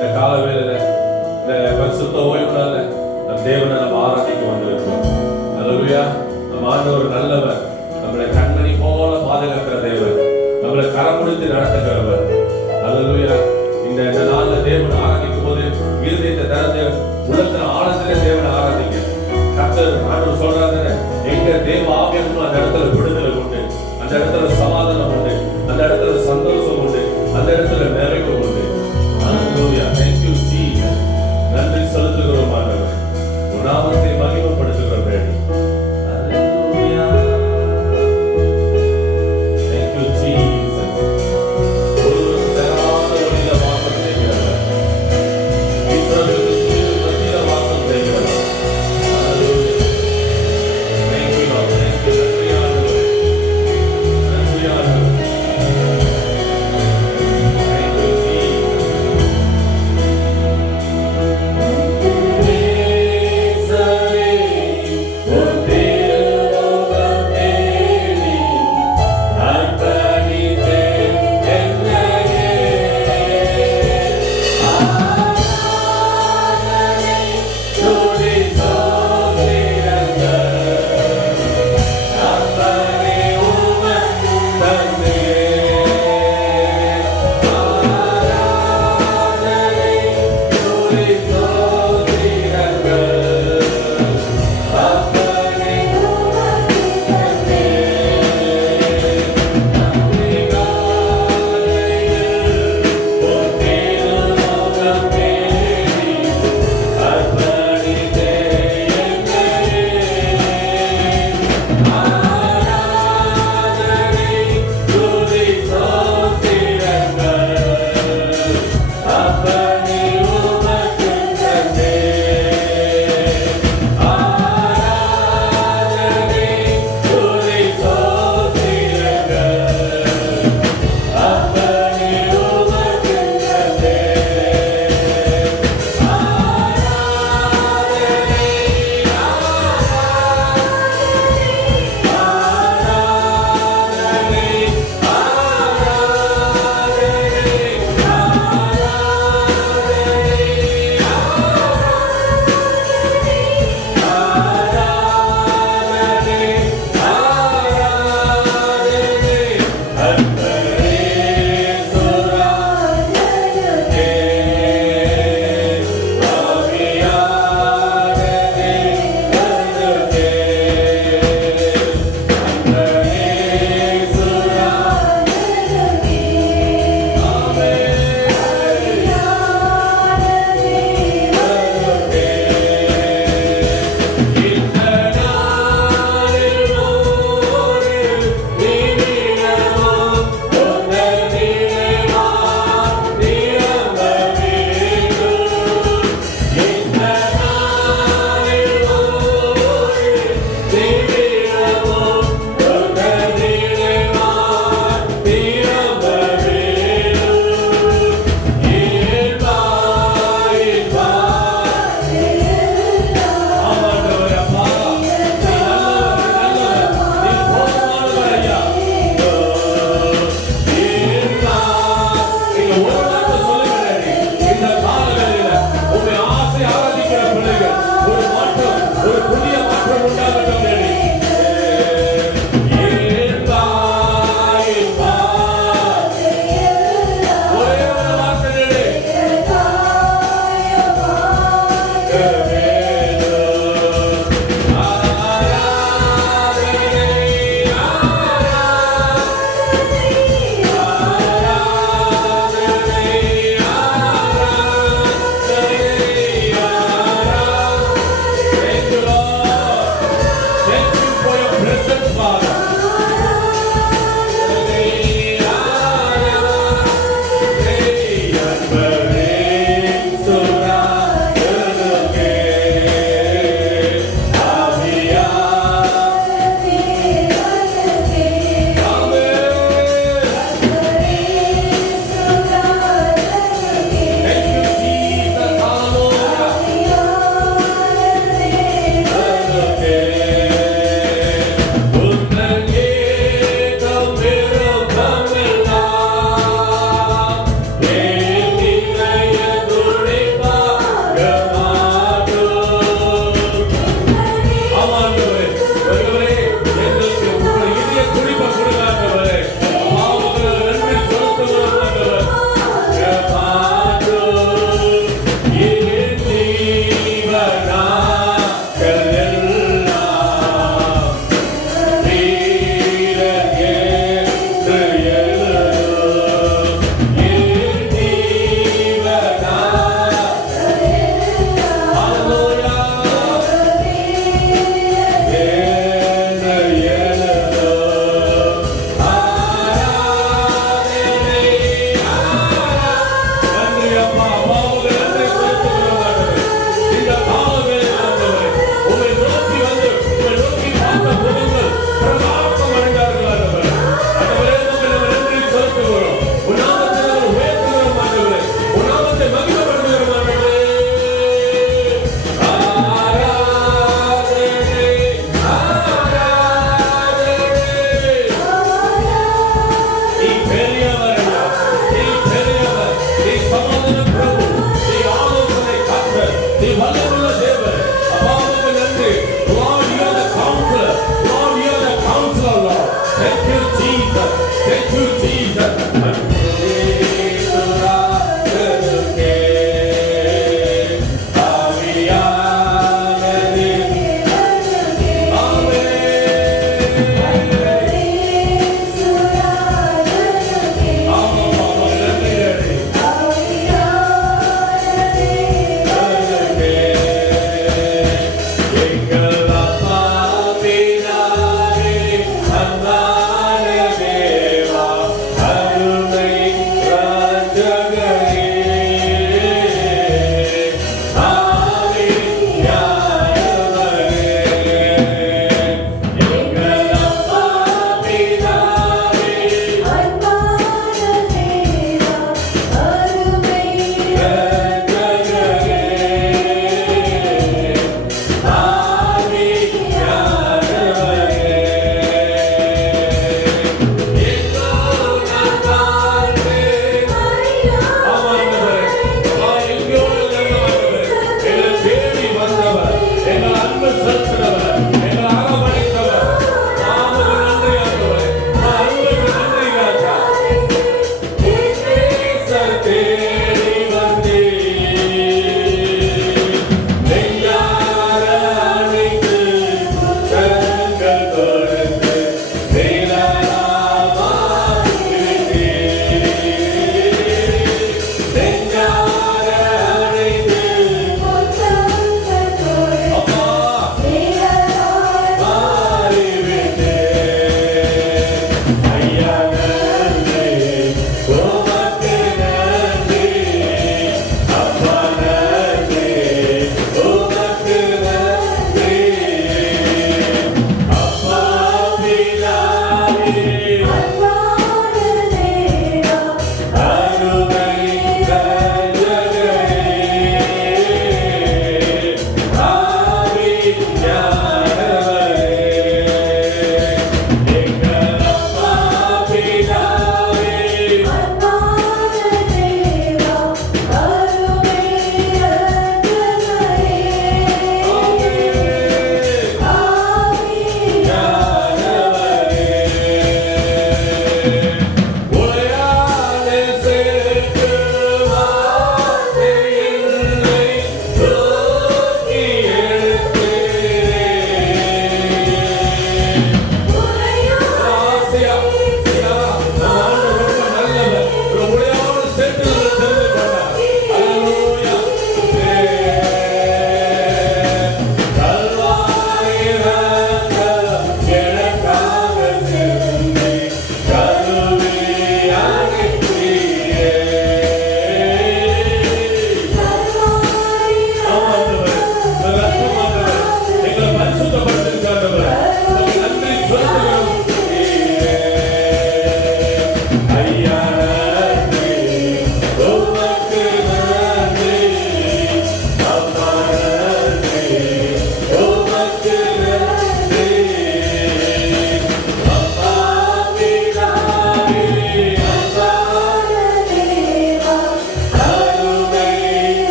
இந்த காலவேளையில இந்த பரிசுத்த ஓய்வு நாள்ல நம் தேவனை நம்ம ஆராதிக்க வந்திருக்கிறோம். அல்லேலூயா. நம் ஆண்டவர் நல்லவர், நம்மளை கண்மணி போல பாதுகாக்கிற தேவன், நம்மளை கரமுடித்து நடத்துகிறவர். அல்லேலூயா. இந்த நாள்ல தேவனை ஆராதிக்கும் போது இருதயத்தை திறந்து உள்ளத்தின் ஆழத்திலே தேவனை ஆராதிங்க. கர்த்தர் ஆண்டவர் சொல்றாரு, எங்க தேவ ஆவியானவரும் அந்த இடத்துல விடுதலை உண்டு, அந்த இடத்துல சமாதானம் உண்டு, அந்த இடத்துல சந்தோஷம் உண்டு, அந்த இடத்துல நிறைவு உண்டு. அல்லேலூயா. Thank you Jesus. நன்றி செலுத்துகிறோம் ஆண்டவரே, உன் நாமத்தை மகிமைப்படுத்துகிறோம். அல்லேலூயா. Thank you Jesus. ஒரு சேராத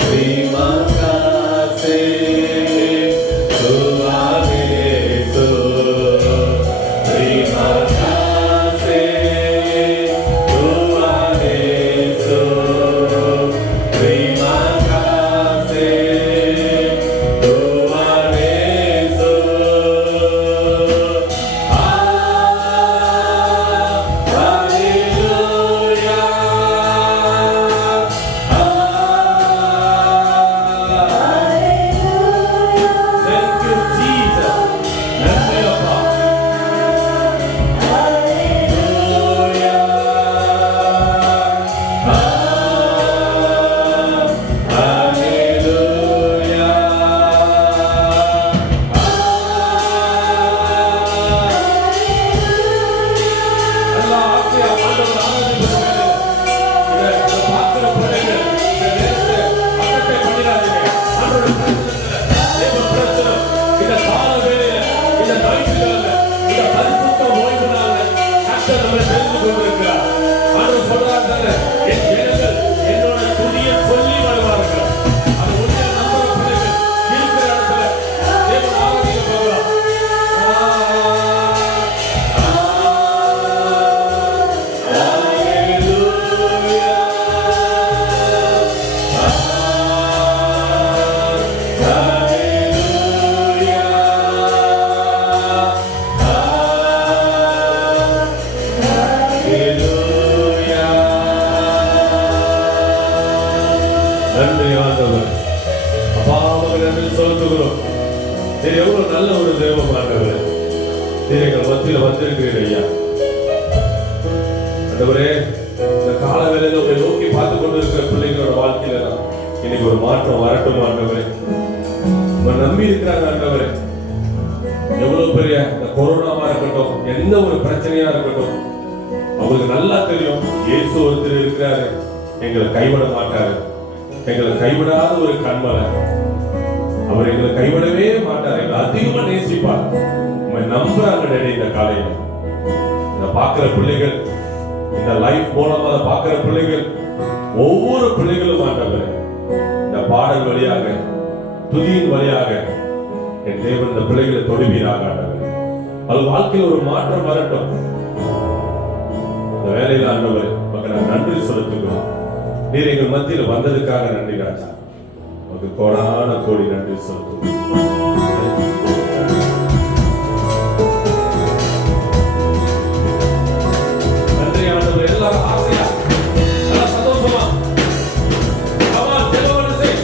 terima kasih Tuhan Yesus, terima kasih Tuhan Yesus, terima kasih Tuhan Yesus. Haleluya, thank you Jesus. நன்றி அப்பா. Haleluya, haleluya, நல்லா ஆசையா ஆண்டவர் ஆராதிக்கணும். இதை பார்க்கிற பிள்ளைகள் இந்த நேரத்தை அசட்டை பண்ணிடாதீங்க. ஆண்டவருடைய பிரச்சனை, தேவ பிரச்சனை, இந்த கால வேளையில, இந்த ஞாயிற்றுக்கிழமை, இந்த பரிசுத்த ஓய்வு நாள்ல கர்த்தர் நம்மை தெரிந்து கொண்டிருக்கிறார். ஆண்டவர் சொல்றார் தானே, என் ஜனங்கள் என்னோட துதியை சொல்லி வருவார்கள். அது உண்மையா நம்புற பிள்ளைகள் இருக்கிற இடத்துல தேவன் ஆராதிக்க போகிறார். நன்றி ஆண்டவர். அப்பா உமக்கு நன்றி செலுத்துகிறோம். நீர் எவ்வளவு நல்ல ஒரு தெய்வம் ஆண்டவரே. நீர் எங்கள் மத்தியில வந்திருக்கிறீர் ஐயா. ஆண்டவரே, இந்த கால வேளையில உங்களை நோக்கி பார்த்து கொண்டிருக்கிற பிள்ளைகளோட வாழ்க்கையில இன்னைக்கு ஒரு மாற்றம் வரட்டும் ஆண்டவரே. உங்களை நம்பி இருக்கிறாங்க ஆண்டவரே. எவ்வளவு பெரிய இந்த கொரோனாவா இருக்கட்டும், எந்த ஒரு பிரச்சனையா இருக்கட்டும், அவங்களுக்கு நல்லா தெரியும் இயேசு ஒருத்தர் இருக்கிறாரு, எங்களை கைவிட மாட்டாரு. எங்களை கைவிடாத ஒரு கண்மலை, அவர் எங்களை கைவிடவே மாட்டார். எங்களை அதிகமா நேசிப்பார். உண்மை நம்புறாங்க டேடி. இந்த காலையில இதை பார்க்கிற பிள்ளைகள், இந்த லைஃப் மூலமா அதை பார்க்கிற பிள்ளைகள், ஒவ்வொரு பிள்ளைகளும் ஆண்டவரே இந்த பாடல் வழியாக, துதியின் வழியாக என் தேவன் இந்த பிள்ளைகளை தொடுவீராக ஆண்டவரே. அது வாழ்க்கையில் ஒரு மாற்றம் வரட்டும். இந்த வேலையில ஆண்டவரே மக்கள் நன்றி செலுத்துகிறோம். நீர் எங்கள் மத்தியில் வந்ததுக்காக நன்றி ராஜா. உனக்கு கோடான கோடி நன்றி செலுத்துகிறோம். நன்றி ஆண்டவரே. எல்லாரும் ஆசையா, நல்லா சந்தோஷமா கமான் தெலுங்குல செய்.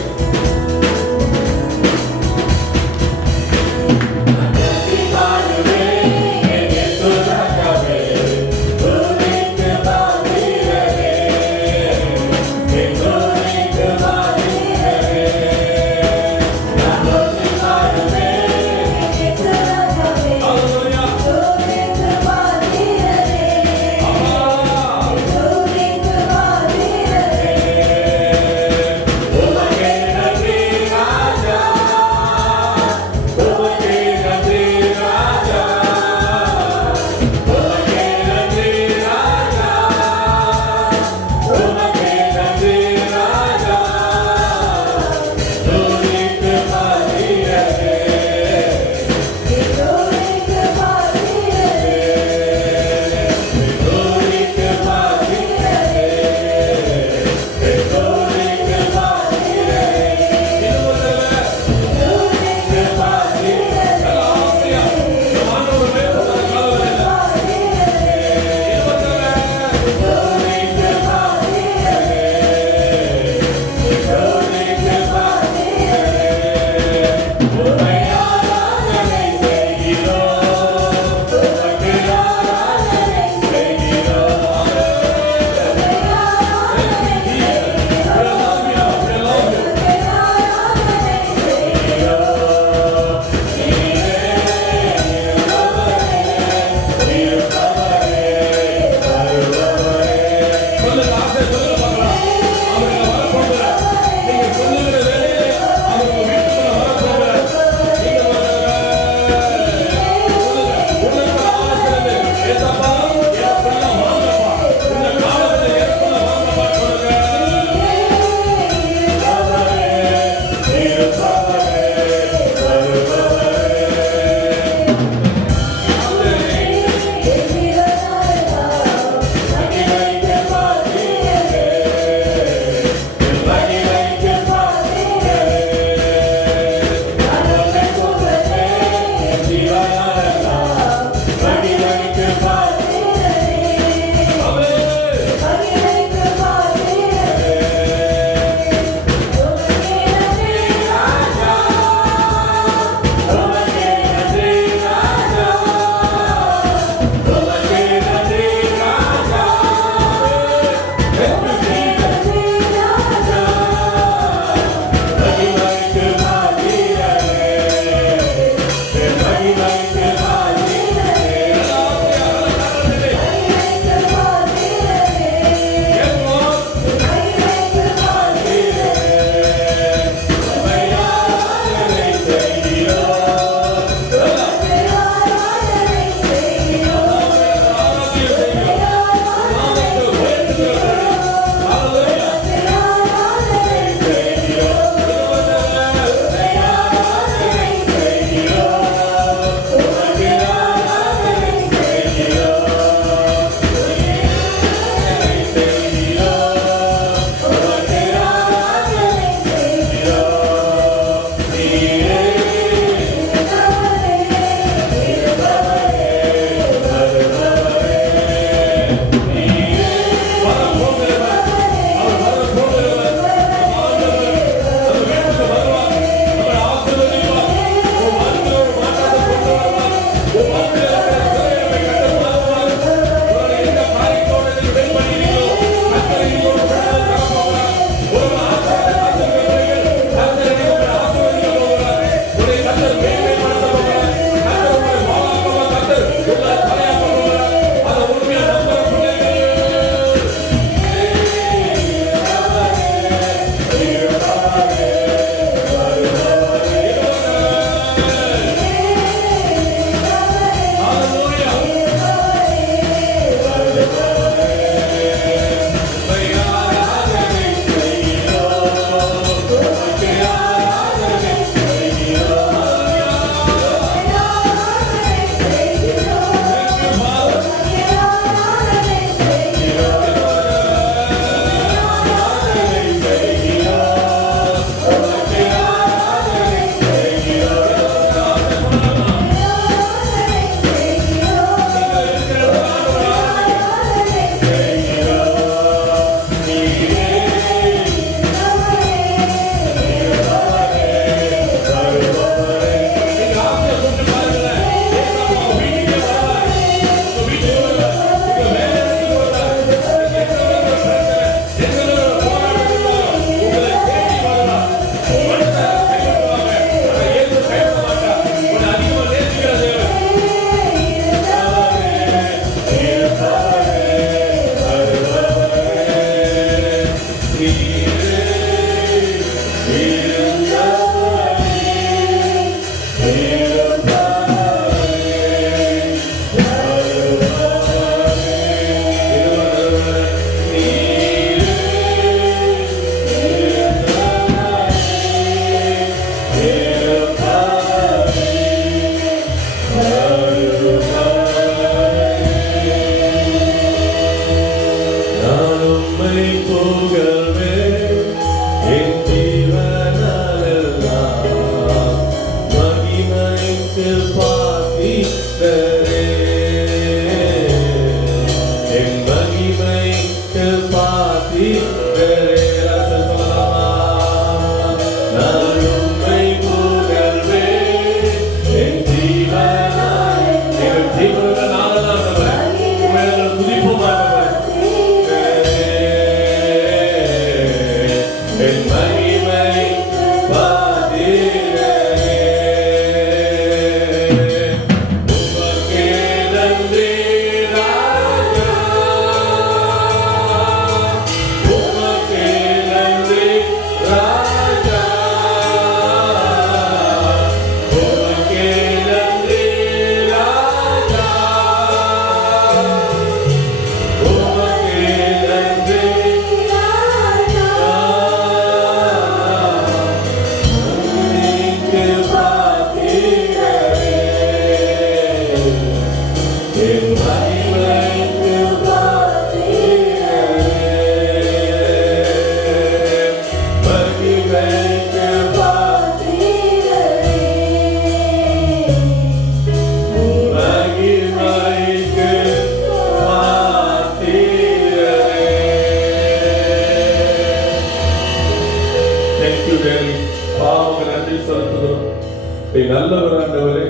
நல்லவர் ஆண்டவரே,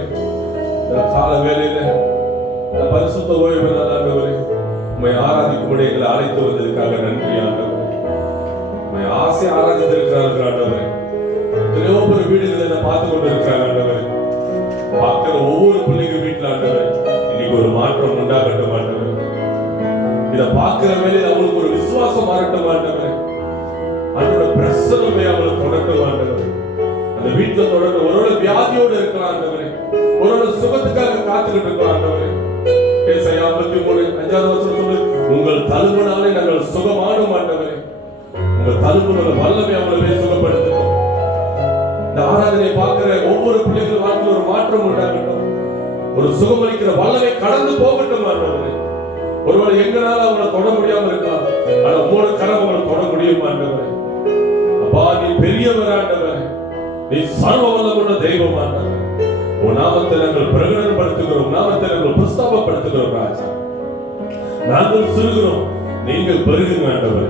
கால வேளையில பரிசுத்த ஓய்வு நாள் ஆண்டவரே, உம்மை ஆராதிக்கும்படி எங்களை அழைத்து வந்ததுக்காக நன்றி ஆண்டவரே. உம்மை ஆசை ஆராதித்திருக்கிறார்கள் ஆண்டவரே. எத்தனையோ பேர் வீடுகளை பார்த்து கொண்டு இருக்கிறாங்க ஆண்டவரே. பார்க்கிற ஒவ்வொரு பிள்ளைங்க வீட்டில் ஆண்டவரே இன்னைக்கு ஒரு மாற்றம் உண்டாகட்டும் ஆண்டவரே. இதை பார்க்கிற வேலையில் அவங்களுக்கு ஒரு விசுவாசம் மாறட்டும் ஆண்டவரே. அதோட பிரசனமே அவங்களுக்கு தொடட்டும் ஆண்டவரே. அந்த வீட்டுல தொடர்ந்து ஒருவேளை வியாதியோடு இருக்கலாம் ஆண்டவரே, ஒருவேளை சுகத்துக்காக காத்துக்கிட்டு இருக்கலாம் ஆண்டவரே. ஏசாயா 53:5 சொல்லு, உங்கள் தழும்புனாலே நாங்கள் சுகமானோம் ஆண்டவரே. உங்கள் தழும்புகளை வல்லமை அவங்களை சுகப்படுத்தணும். இந்த ஆராதனை பார்க்கிற ஒவ்வொரு பிள்ளைகள் வாழ்க்கையில் ஒரு மாற்றம் உண்டாகட்டும். ஒரு சுகமளிக்கிற வல்லமை கடந்து போகட்டும் ஆண்டவரே. ஒருவேளை எங்களால அவங்களை தொட முடியாம இருக்கலாம், ஆனா உங்களோட கரம் அவங்களை தொட முடியும் ஆண்டவரே. அப்பா, நீ பெரியவர் ஆண்டவரே, நீ சர்வ வல்லமுள்ள தெய்வம் ஆண்டவரே. உன் நாமத்தை நாங்கள் பிரகடனப்படுத்துகிறோம், நாமத்தை நாங்கள் பிரஸ்தாபப்படுத்துகிறோம் ராஜா. நாங்கள் சொல்கிறோம், நீங்கள் பெருகுங்க ஆண்டவரே.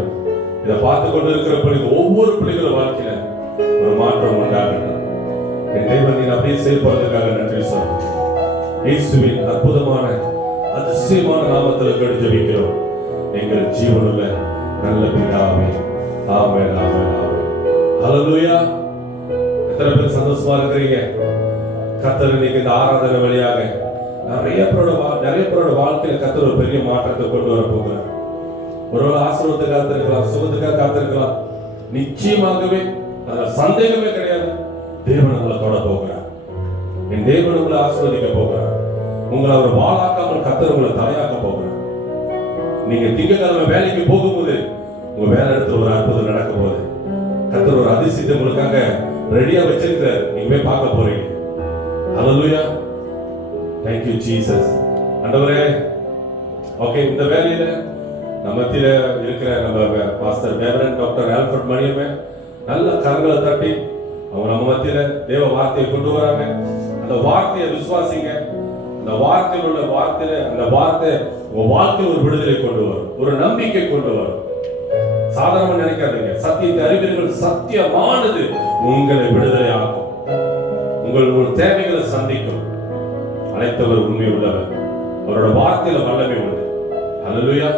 இதை பார்த்து கொண்டு இருக்கிற பிள்ளைகள் ஒவ்வொரு பிள்ளைகளும் வாழ்க்கையில ஒரு மாற்றம் உண்டாகட்டும். என் தெய்வம் நீ அப்படியே செயல்படுறதுக்காக நன்றி சொல்றேன். இயேசுவின் அற்புதமான அதிசயமான நாமத்தில் கேட்டு ஜெபிக்கிறோம் எங்கள் ஜீவனுள்ள நல்ல பிதாவே. ஆமென், ஆமென், ஆமென். ஹல்லேலூயா. எத்தனை பேர் சந்தோஷமா இருக்கிறீங்க? கர்த்தர் இன்னைக்கு இந்த ஆராதனை வழியாக நிறைய பேரோட வாழ்க்கையில கர்த்தர் ஒரு பெரிய மாற்றத்தை கொண்டு வர போகிறார். ஒருவேளை ஆசீர்வாதத்தை காத்திருக்கலாம், சுகத்துக்காக காத்திருக்கலாம். நிச்சயமாகவே அதுல சந்தேகமே கிடையாது, தேவன் உங்களை தொட போகிறார். என் தேவன் உங்களை ஆசீர்வதிக்க போகிறார். உங்களை அவர் வாழாக்காமல் கர்த்தர் உங்களை தலையாக்க போகிறார். நீங்க திங்கட்கிழமை வேலைக்கு போகும்போது உங்க வேலை இடத்துல ஒரு அற்புதம் நடக்க போகுது. கர்த்தர் ஒரு அதிசயத்தை உங்களுக்காக ரெடியா வச்சிருக்கிறார். நீங்க போய் பார்க்க போறீங்க. ஹல்லேலூயா. Thank you Jesus. ஆண்டவரே, ஓகே, இந்த வேலையில நம்ம மத்தியில இருக்கிற நம்ம பாஸ்டர் ரெவரண்ட் டாக்டர் ஆல்ஃபிரட் மணியம்மே நல்ல கரங்களை தட்டி அவங்க நம்ம மத்தியில தேவ வார்த்தையை கொண்டு வராங்க. அந்த வார்த்தையை விசுவாசிங்க. அந்த வார்த்தையில் உள்ள அந்த வார்த்தை உங்க வாழ்க்கையில் ஒரு விடுதலை கொண்டு வரும், ஒரு நம்பிக்கை கொண்டு வரும். சாதாரண நினைக்காதீங்க. சத்தியத்தை அறிவீர்கள், சத்தியமானது உங்களை விடுதலை ஆகும், உங்கள் தேவைகளை சந்திக்கும். அழைத்தவர் உண்மை உள்ளவர், அவரோட வார்த்தையில வல்லமை உண்டு. ஹல்லேலூயா.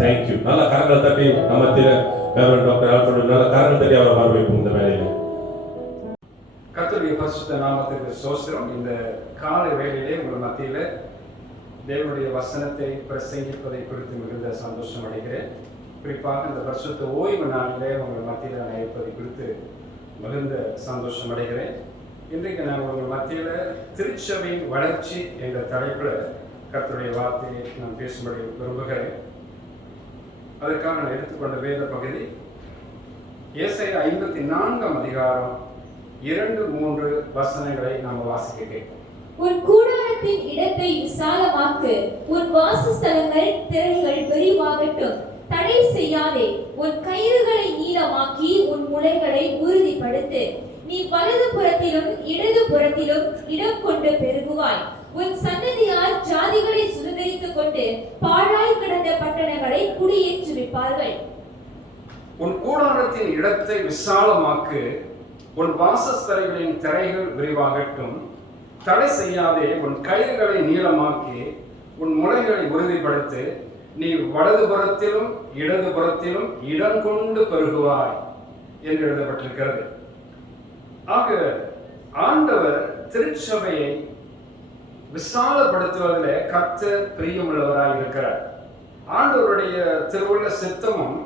Thank you. நல்ல கரங்களை தட்டி நம்ம மத்தியில ரெவரண்ட் டாக்டர் ஆல்ஃபிரட் நல்ல கரங்களை தட்டி அவரை வரவேற்போம் இந்த வேலையில. கர்த்தருடைய பரிசுத்த நாமத்திற்கு ஸ்தோத்திரம். இந்த காலை வேளையிலே உங்கள் மத்தியில தேவனுடைய வசனத்தை பிரசங்கிப்பதை குறித்து மிகுந்த சந்தோஷம் அடைகிறேன். குறிப்பாக இந்த பரிசுத்த ஓய்வு நாளிலே உங்கள் மத்தியில் நான் இருப்பதை குறித்து மிகுந்த சந்தோஷம் அடைகிறேன். இன்றைக்கு நான் உங்கள் மத்தியில் திருச்சபையின் வளர்ச்சி என்ற தலைப்பில் கர்த்தருடைய வார்த்தையை நான் பேசும்படி விரும்புகிறேன். அதற்காக நான் எடுத்துக்கொண்ட வேத பகுதி ஏசாயா 54 அதிகாரம் 2-3 வசனங்களை நாம் வாசிக்க கேட்போம். உன் கூடாரத்தின் இடத்தை விசாலமாக்கு, உன் வாசஸ்தலங்கள் திரைகள் விரிவாகட்டும், தடை செய்யாதே, உன் கயிறுகளை நீளமாக்கி உன் முளைகளை உறுதிப்படுத்து. நீ வலது புறத்திலும் இடது புறத்திலும் இடம் கொண்டு பெருகுவாய். உன் சன்னதியால் ஜாதிகளை சுதந்திரித்துக் கொண்டு பாழாய் கிடந்த பட்டணங்களை குடியேற்றுவிப்பார்கள். உன் கூடாரத்தின் இடத்தை விசாலமாக்கு, உன் வாசஸ்தலங்களின் திரைகள் விரிவாகட்டும், தடை செய்யாதே, உன் கயிறுகளை நீளமாக்கி உன் முளைகளை உறுதிப்படுத்து. நீ வலதுபுறத்திலும் இடதுபுறத்திலும் இடம் கொண்டு பெருகுவாய் என்று எழுதப்பட்டிருக்கிறது. ஆக ஆண்டவர் திருச்சபையை விசாலப்படுத்துவதில் கர்த்தர் பிரியமுள்ளவராய் இருக்கிறார். ஆண்டவருடைய திருவுள்ள சித்தமும்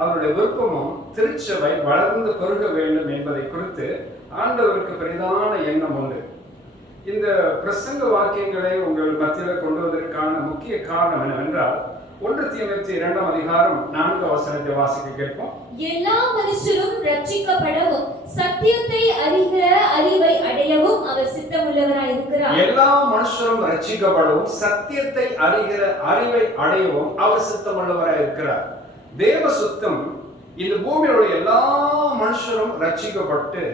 அவருடைய விருப்பமும் திருச்சபை வளர்ந்து பெருக வேண்டும் என்பதை குறித்து ஆண்டவருக்கு பெரிதான எண்ணம் உண்டு. இந்த பிரசங்க வாக்கியங்களை உங்கள் மத்தியில் கொண்டு வருவதற்கான முக்கிய காரணம் என்னவென்றால் 1 தீமோத்தேயு 2 அதிகாரம் 4 வசனத்தை வாசிக்க கேட்போம். எல்லா மனுஷரும் ரட்சிக்கப்படவும் சத்தியத்தை அறிகிற அறிவை அடையவும் அவர் சித்தமுள்ளவராய் இருக்கிறார். எல்லா மனுஷரும் ரட்சிக்கப்படவும் சத்தியத்தை அறிகிற அறிவை அடையவும் அவர் சித்தமுள்ளவராய் இருக்கிறார். தேவ சுத்தம் இந்த பூமியில் உள்ள எல்லா மனுஷரும் ரட்சிக்கப்பட்டு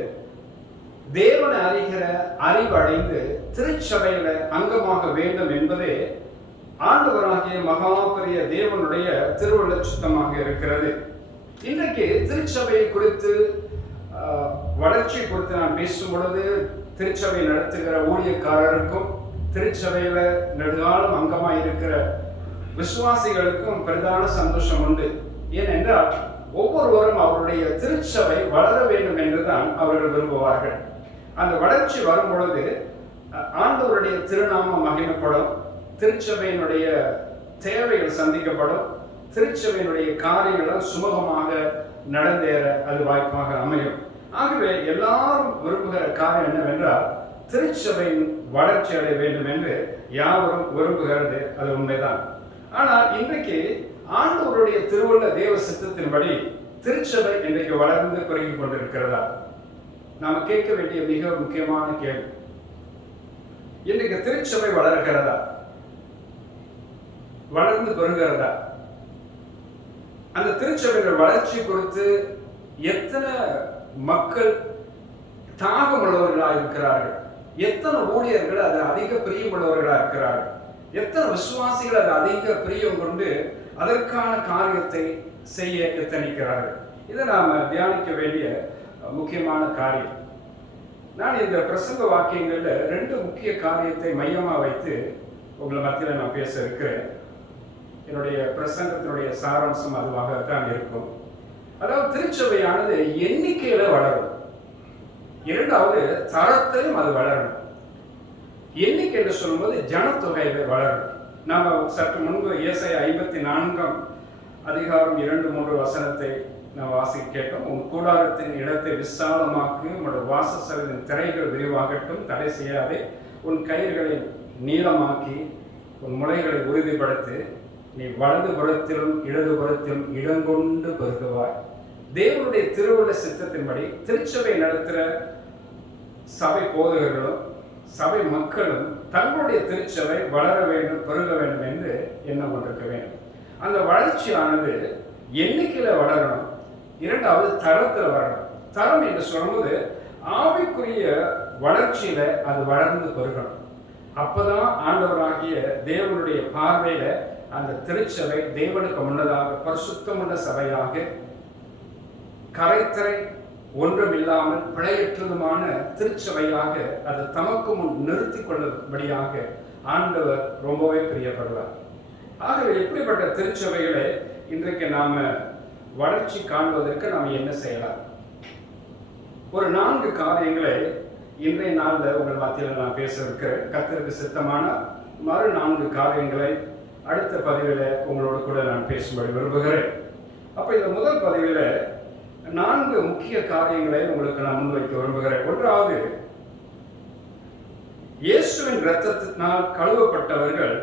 தேவனை அறிகிற அறிவடைந்து திருச்சபையில அங்கமாக வேண்டும் என்பதே ஆண்டவராகிய மகாபெரிய தேவனுடைய திருவுள்ள சித்தமாக இருக்கிறது. இன்றைக்கு திருச்சபையை குறித்து வளர்ச்சி குறித்து நான் பேசும் பொழுது திருச்சபை நடத்துகிற ஊழியக்காரருக்கும் திருச்சபையில நெடுகாலம் அங்கமாக இருக்கிற விசுவாசிகளுக்கும் பிரதான சந்தோஷம் உண்டு. ஏனென்றால் ஒவ்வொருவரும் அவருடைய திருச்சபை வளர வேண்டும் என்றுதான் அவர்கள் விரும்புவார்கள். அந்த வளர்ச்சி வரும் பொழுது ஆண்டவருடைய திருநாமம் மகிமைப்படும், திருச்சபையினுடைய தேவைகள் சந்திக்கப்படும், திருச்சபையினுடைய காரியங்கள் சுமூகமாக நடந்தேற அது வாய்ப்பாக அமையும். ஆகவே எல்லாரும் விரும்புகிற காரியம் என்னவென்றால் திருச்சபையின் வளர்ச்சி அடைய வேண்டும் என்று யாவரும் விரும்புகிறது. அது உண்மைதான். ஆனால் இன்றைக்கு ஆண்டவருடைய திருவுள்ள தேவ சித்தத்தின்படி திருச்சபை இன்றைக்கு வளர்ந்து பெருகி கொண்டிருக்கிறதா? நாம் கேட்க வேண்டிய மிக முக்கியமான கேள்வி. இன்றைக்கு திருச்சபை வளர்கிறதா? வளர்ந்து பெறுகிறதா? அந்த திருச்சபையின் வளர்ச்சி குறித்து எத்தனை மக்கள் தாகம் உள்ளவர்களாக இருக்கிறார்கள்? எத்தனை ஊழியர்கள் அது அதிக பிரியமுள்ளவர்களாக இருக்கிறார்கள்? எத்தனை விசுவாசிகள் அது அதிக பிரியம் கொண்டு அதற்கான காரியத்தை செய்ய எத்தனிக்கிறார்கள்? இதை நாம் தியானிக்க வேண்டிய முக்கியமான காரியம். நான் இந்த பிரசங்க வாக்கியங்கள்ல 2 முக்கிய காரியத்தை மையமாக வைத்து உங்களை மத்தியில் நான் பேச இருக்கிறேன். என்னுடைய பிரசங்கத்தினுடைய சாராம்சம் அதுவாகத்தான் இருக்கும். அதாவது திருச்சபையானது எண்ணிக்கையில வளரும், இரண்டாவது தரத்திலும் அது வளரணும். எண்ணிக்கை என்று சொல்லும்போது ஜனத்தொகையில வளரும். நாம சற்று முன்பு ஏசாயா 54 அதிகாரம் 2-3 வசனத்தை நாம் வாசிக்க கேட்டோம். உன் கூடாரத்தின் இடத்தை விசாலமாக்கு, உன்னோட வாசஸ்தலத்தின் திரைகள் விரிவாகட்டும், தடை செய்யாதே, உன் கயிறுகளை நீளமாக்கி உன் முளைகளை உறுதிப்படுத்து. நீ வலது புறத்திலும் இடது புறத்திலும் இடங்கொண்டு பெருகுவாய். தேவனுடைய திருவுள்ள சித்தத்தின்படி திருச்சபை நடத்துகிற சபை போதகர்களும் சபை மக்களும் தங்களுடைய திருச்சபை வளர வேண்டும், பெருக வேண்டும் என்று எண்ணம் கொண்டிருக்க வேண்டும். அந்த வளர்ச்சியானது எண்ணிக்கையில வளரணும், இரண்டாவது தரத்தில் வரணும். தரம் என்று சொல்லும்போது ஆவிக்குரிய வளர்ச்சியில அது வளர்ந்து பெருகணும். அப்பதான் ஆண்டவராகிய தேவனுடைய பார்வையில அந்த திருச்சபை தேவனுக்கு முன்னதாக பரிசுத்தமுள்ள சபையாக கரைத்தரை ஒன்றுமில்லாமல் பிழையற்றதுமான திருச்சபையாக அது தமக்கு முன் நிறுத்தி கொள்ளும்படியாக ஆண்டவர் ரொம்பவே பிரியப்படுவார். ஆகவே இப்படிப்பட்ட திருச்சபைகளை இன்றைக்கு நாம வளர்ச்சி காண்பதற்கு நாம் என்ன செய்யலாம்? ஒரு 4 காரியங்களை இன்றைய நாளில் உங்கள் மத்தியில் நான் பேச இருக்கிறேன். கர்த்தருக்கு சித்தமான மறு 4 காரியங்களை அடுத்த பதிவில் உங்களோடு கூட நான் பேசும்படி விரும்புகிறேன். அப்போ இந்த முதல் பதிவில் 4 முக்கிய காரியங்களை உங்களுக்கு நான் முன்வைக்க விரும்புகிறேன். ஒன்றாவது, இயேசுவின் இரத்தத்தினால் கழுவப்பட்டவர்கள்,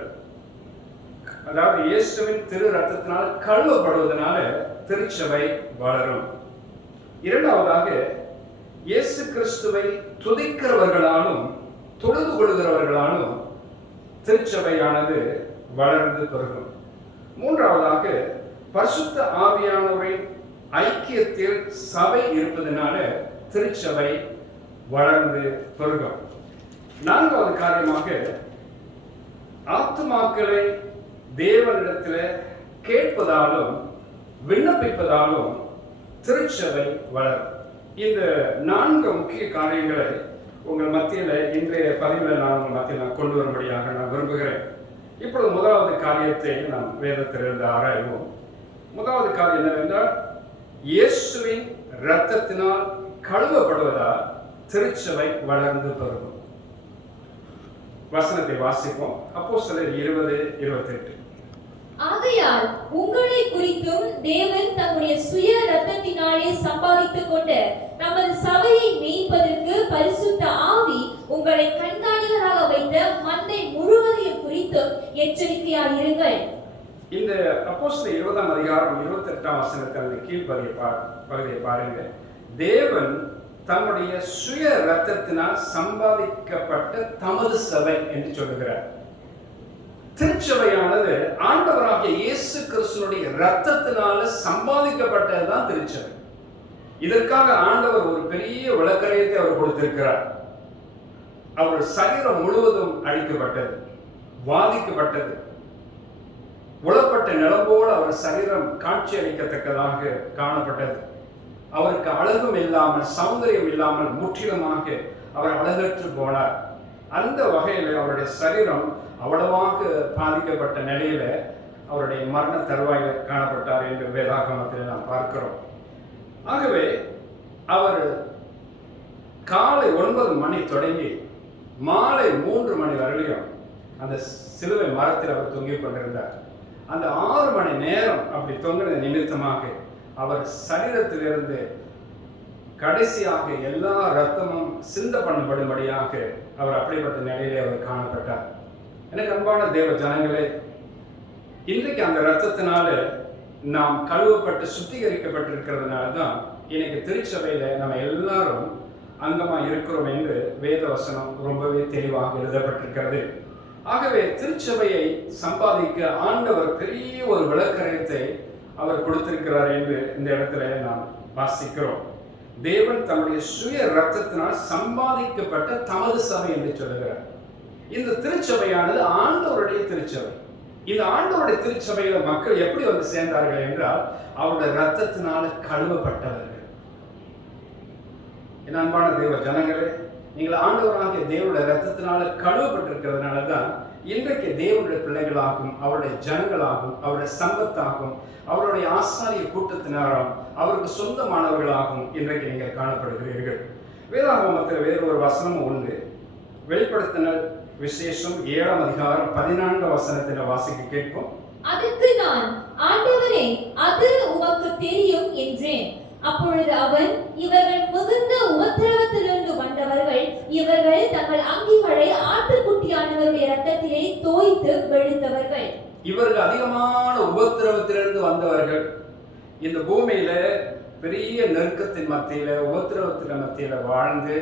அதாவது இயேசுவின் திரு இரத்தத்தினால் கழுவப்படுவதனால திருச்சபை வளரும். இரண்டாவதாக, இயேசு கிறிஸ்துவை துதிக்கிறவர்களாலும் தொழுது கொள்கிறவர்களாலும் திருச்சபையானது வளர்ந்து பெருகும். மூன்றாவதாக, பரிசுத்த ஆவியானவரின் ஐக்கியத்தில் சபை இருப்பதனால திருச்சபை வளர்ந்து பெருகும். நான்காவது காரியமாக, ஆத்துமாக்களை தேவனிடத்தில் கேட்பதாலும் விண்ணப்பிப்பதாலும் திருச்சபை வளரும். இந்த 4 முக்கிய காரியங்களை உங்கள் மத்தியில் இன்றைய பதிவில் நான் உங்கள் மத்தியில் கொண்டு வரும்படியாக நான் விரும்புகிறேன். இப்பொழுது முதலாவது காரியத்தை நாம் வேதத்திலிருந்து ஆராய்வோம். முதலாவது காரியம் என்னவென்றால், இயேசுவின் இரத்தத்தினால் கழுவப்படுவதால் திருச்சபை வளர்ந்து பெருகும். வசனத்தை வாசிப்போம். அப்போஸ்தலர் 20:28. ஆகையால் உங்களை குறித்தும் தேவன் தம்முடைய சுய இரத்தத்தினாலே சம்பாதித்துக் கொண்ட நமது சபையை மேய்ப்பதற்கு பரிசுத்த ஆவி உங்களை கண்காணிகளாக வைத்த மந்தை முழுவதையும் குறித்தும் எச்சரிக்கையாயிருங்கள். இந்த அப்போஸ்தலர் 20ஆம் அதிகாரம் 28ஆம் வசனத்தின் கீழ் பகுதியை பாருங்க. தேவன் தம்முடைய சுய இரத்தத்தினால் சம்பாதிக்கப்பட்ட தமது சபை என்று சொல்லுகிறார். திருச்சபையானது ஆண்டவராகிய இயேசு கிறிஸ்துவினுடைய இரத்தத்தினால சம்பாதிக்கப்பட்டதுதான் திருச்சபை. இதற்காக ஆண்டவர் ஒரு பெரிய விளக்கரையத்தை அவர் கொடுத்திருக்கிறார். அவர் சரீரம் முழுவதும் அழிக்கப்பட்டது, வாதிக்கப்பட்டது, உளப்பட்ட நிலம்போடு அவர் சரீரம் காட்சி அளிக்கத்தக்கதாக காணப்பட்டது. அவருக்கு அழகும் இல்லாமல் சௌந்தரியம் இல்லாமல் முற்றிலுமாக அவர் அழகற்று போனார். அந்த வகையில் அவருடைய சரீரம் அவ்வளவாக பாதிக்கப்பட்ட நிலையில அவருடைய மரண தருவாயில் காணப்பட்டார் என்று வேதாகமத்தில் நாம் பார்க்கிறோம். ஆகவே அவர் காலை 9 மணி தொடங்கி மாலை 3 மணி வரையிலும் அந்த சிலுவை மரத்தில் அவர் தொங்கிக் கொண்டிருந்தார். அந்த 6 மணி நேரம் அப்படி தொங்கின நிமித்தமாக அவர் சரீரத்திலிருந்து கடைசியாக எல்லா இரத்தமும் சிந்த பண்ணப்படும்படியாக அவர் அப்படிப்பட்ட நிலையிலே அவர் காணப்பட்டார். எனக்கு அன்பான தேவ ஜனங்களே, இன்றைக்கு அந்த இரத்தத்தினால நாம் கழுவப்பட்டு சுத்திகரிக்கப்பட்டிருக்கிறதுனால தான் இன்னைக்கு திருச்சபையில நம்ம எல்லாரும் அங்கமா இருக்கிறோம் என்று வேத வசனம் ரொம்பவே தெளிவாக எழுதப்பட்டிருக்கிறது. ஆகவே திருச்சபையை சம்பாதிக்க ஆண்டவர் பெரிய ஒரு விளக்கரத்தை அவர் கொடுத்திருக்கிறார் என்று இந்த இடத்துல நாம் வாசிக்கிறோம். தேவன் தம்முடைய சுய இரத்தத்தினால் சம்பாதிக்கப்பட்ட தமது சபை என்று சொல்லுகிறார். இந்த திருச்சபையானது ஆண்டவருடைய திருச்சபை. இந்த ஆண்டவருடைய திருச்சபையில மக்கள் எப்படி வந்து சேர்ந்தார்கள் என்றால், அவருடைய இரத்தத்தினால கழுவப்பட்டவர்கள். என் அன்பான தேவ ஜனங்களே, நீங்கள் ஆண்டவராகிய தேவனுடைய இரத்தத்தினால கழுவப்பட்டிருக்கிறதுனால தான் இன்றைக்கு தேவனுடைய பிள்ளைகளாகும், அவருடைய ஜனங்களாகும், அவருடைய சம்பத்தாகும், அவருடைய ஆசாரிய கூட்டத்தினரும் அவருக்கு சொந்தமானவர்களாகும் இன்றைக்கு நீங்கள் காணப்படுகிறீர்கள். வேதாகமத்தில் வேறு ஒரு வசனம் உண்டு. வெளிப்படுத்தினல் விசேஷம் 7ஆம் அதிகாரம் 14ஆம் வசனத்தில் வாசிக்க கேட்போம். அதற்கு நான், ஆண்டவரே, அது உமக்கு தெரியும் என்றேன். அப்பொழுது அவன், இவர்கள் மிகுந்த உபத்திரவத்திலிருந்து வந்தவர்கள், இவர்கள் தங்கள் அங்கிகளை ஆட்டுக்குட்டியானவருடைய இரத்தத்திலே தோய்த்து வெளுத்தவர்கள். இவர்கள் அதிகமான உபத்திரவத்திலிருந்து வந்தவர்கள். இந்த பூமியில பெரிய நெருக்கத்தின் மத்தியில, உபத்திரவத்தின் மத்தியில வாழ்ந்து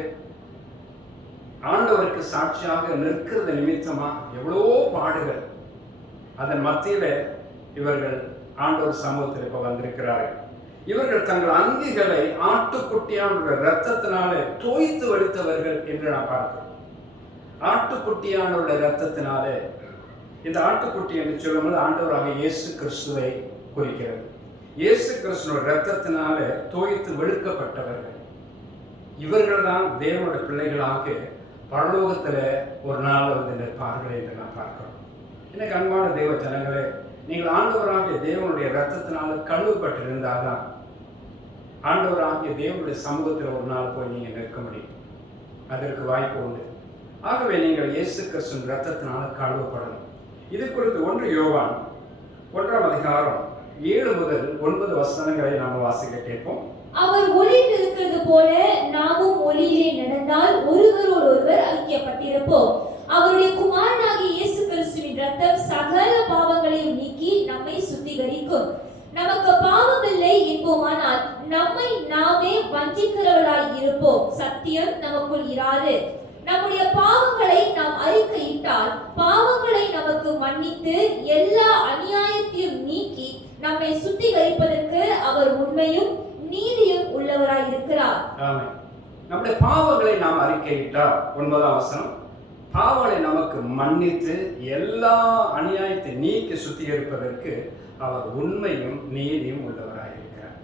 ஆண்டவருக்கு சாட்சியாக நிற்கிறது நிமித்தமா எவ்வளோ பாடுகள். அதன் மத்தியில இவர்கள் ஆண்டவர் சமூகத்தில் இப்ப வந்திருக்கிறார்கள். இவர்கள் தங்கள் அங்கிகளை ஆட்டுக்குட்டியான இரத்தத்தினாலே தோய்த்து வடித்தவர்கள் என்று நான் பார்க்கிறோம். ஆட்டுக்குட்டியானவருடைய இரத்தத்தினாலே, இந்த ஆட்டுக்குட்டி என்று சொல்லும்போது ஆண்டவராக இயேசு கிறிஸ்துவை குறிக்கிறது. இயேசு கிறிஸ்துவோட இரத்தத்தினாலே தோய்த்து வெளுக்கப்பட்டவர்கள் இவர்கள் தான் தேவனுடைய பிள்ளைகளாக பரலோகத்துல ஒரு நாள் வந்து நிற்பார்கள் என்று நான் பார்க்கிறோம். எனக்கு அன்பான தேவ ஜனங்களே, நீங்கள் ஆண்டவராகிய தேவனுடைய இரத்தத்தினால கழுவப்பட்டிருந்தால்தான் ஆண்டவராகிய தேவனுடைய சமூகத்தில் ஒரு நாள் போய் நீங்க நிற்க முடியும். அதற்கு வாய்ப்பு உண்டு. ஆகவே நீங்கள் இயேசு கிறிஸ்துவின் இரத்தத்தினால கழுவப்படணும். இது குறித்து 1 யோவான் 1ஆம் அதிகாரம் 7 முதல் 9 வசனங்களை நாம் வாசிக்க கேட்போம். அவர் ஒளியில் இருக்கிறது போல நாமும் ஒளியிலே நடந்தால் ஒருவரோடொருவர் ஐக்கியப்பட்டிருப்போம். அவருடைய குமாரனாகிய இயேசு கிறிஸ்துவின் இரத்தம் சகல பாவங்களையும் நீக்கி நம்மை சுத்திகரிக்கும். நமக்கு பாவம் இல்லை என்போமானால் நம்மை நாமே வஞ்சிக்கிறவர்களாய் இருப்போம். சத்தியம் நமக்குள் இராது. நம்முடைய பாவங்களை நாம் அறிக்கையிட்டால் பாவங்களை நமக்கு மன்னித்து எல்லா அநியாயத்தையும் நீக்கி நம்மை சுத்திகரிப்பதற்கு அவர் உண்மையும் நீதியும் உள்ளவராய் இருக்கிறார். ஆமென். நம்முடைய பாவங்களை நாம் அறிக்கையிட்டால் 9ஆம் வசனம், பாவங்களை நமக்கு மன்னித்து எல்லா அநியாயத்தை நீக்கி சுத்திகரிப்பதற்கு அவர் உண்மையும் நீதியும் உள்ளவராய் இருக்கிறார்.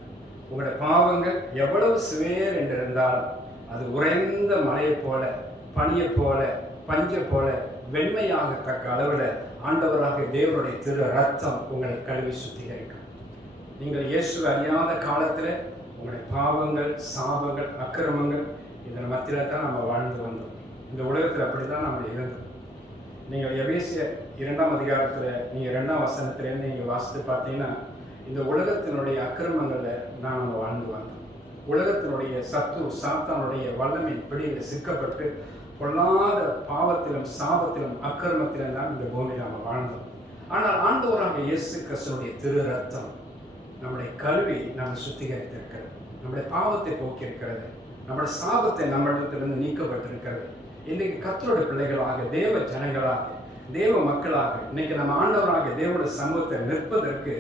உங்களுடைய பாவங்கள் எவ்வளவு சிவேர் என்றிருந்தாலும் அது உறைந்த மலையை போல, பனியை போல, பஞ்சை போல வெண்மையாகத்தக்க அளவில் ஆண்டவராக தேவனுடைய திரு ரத்தம் உங்களை கழுவி சுத்திகரிக்கும். நீங்கள் இயேசுவை அறியாத காலத்தில் உங்களுடைய பாவங்கள், சாபங்கள், அக்கிரமங்கள் இதன் மத்தியில் தான் நம்ம வாழ்ந்து வந்தோம். இந்த உலகத்தில் அப்படி தான் நம்ம இருந்தோம். நீங்கள் எபேசியர் 2ஆம் அதிகாரத்தில் நீங்கள் 2ஆம் வசனத்திலேருந்து நீங்கள் வாசித்து பார்த்தீங்கன்னா இந்த உலகத்தினுடைய அக்கிரமங்களில் நாம் வாழ்ந்து வந்தோம். உலகத்தினுடைய சாத்தானுடைய வல்லமையின் பிடியில் சிக்கப்பட்டு பொல்லாத பாவத்திலும் சாபத்திலும் அக்கிரமத்திலும் தான் இந்த பூமியில் நாம் வாழ்ந்தோம். ஆனால் ஆண்டவராக இயேசு கிறிஸ்துவினுடைய திரு ரத்தம் நம்முடைய கல்வி நம்ம சுத்திகரித்திருக்கிறது, நம்முடைய பாவத்தை போக்கியிருக்கிறது, நம்முடைய சாபத்தை நம்மிடத்திலிருந்து நீக்கப்பட்டிருக்கிறது. இன்னைக்கு கர்த்தருடைய பிள்ளைகளாக, தேவ ஜனங்களாக, தேவ மக்களாக இன்னைக்கு நம்ம ஆண்டவராக தேவனுடைய சமூகத்தை நிற்பதற்கு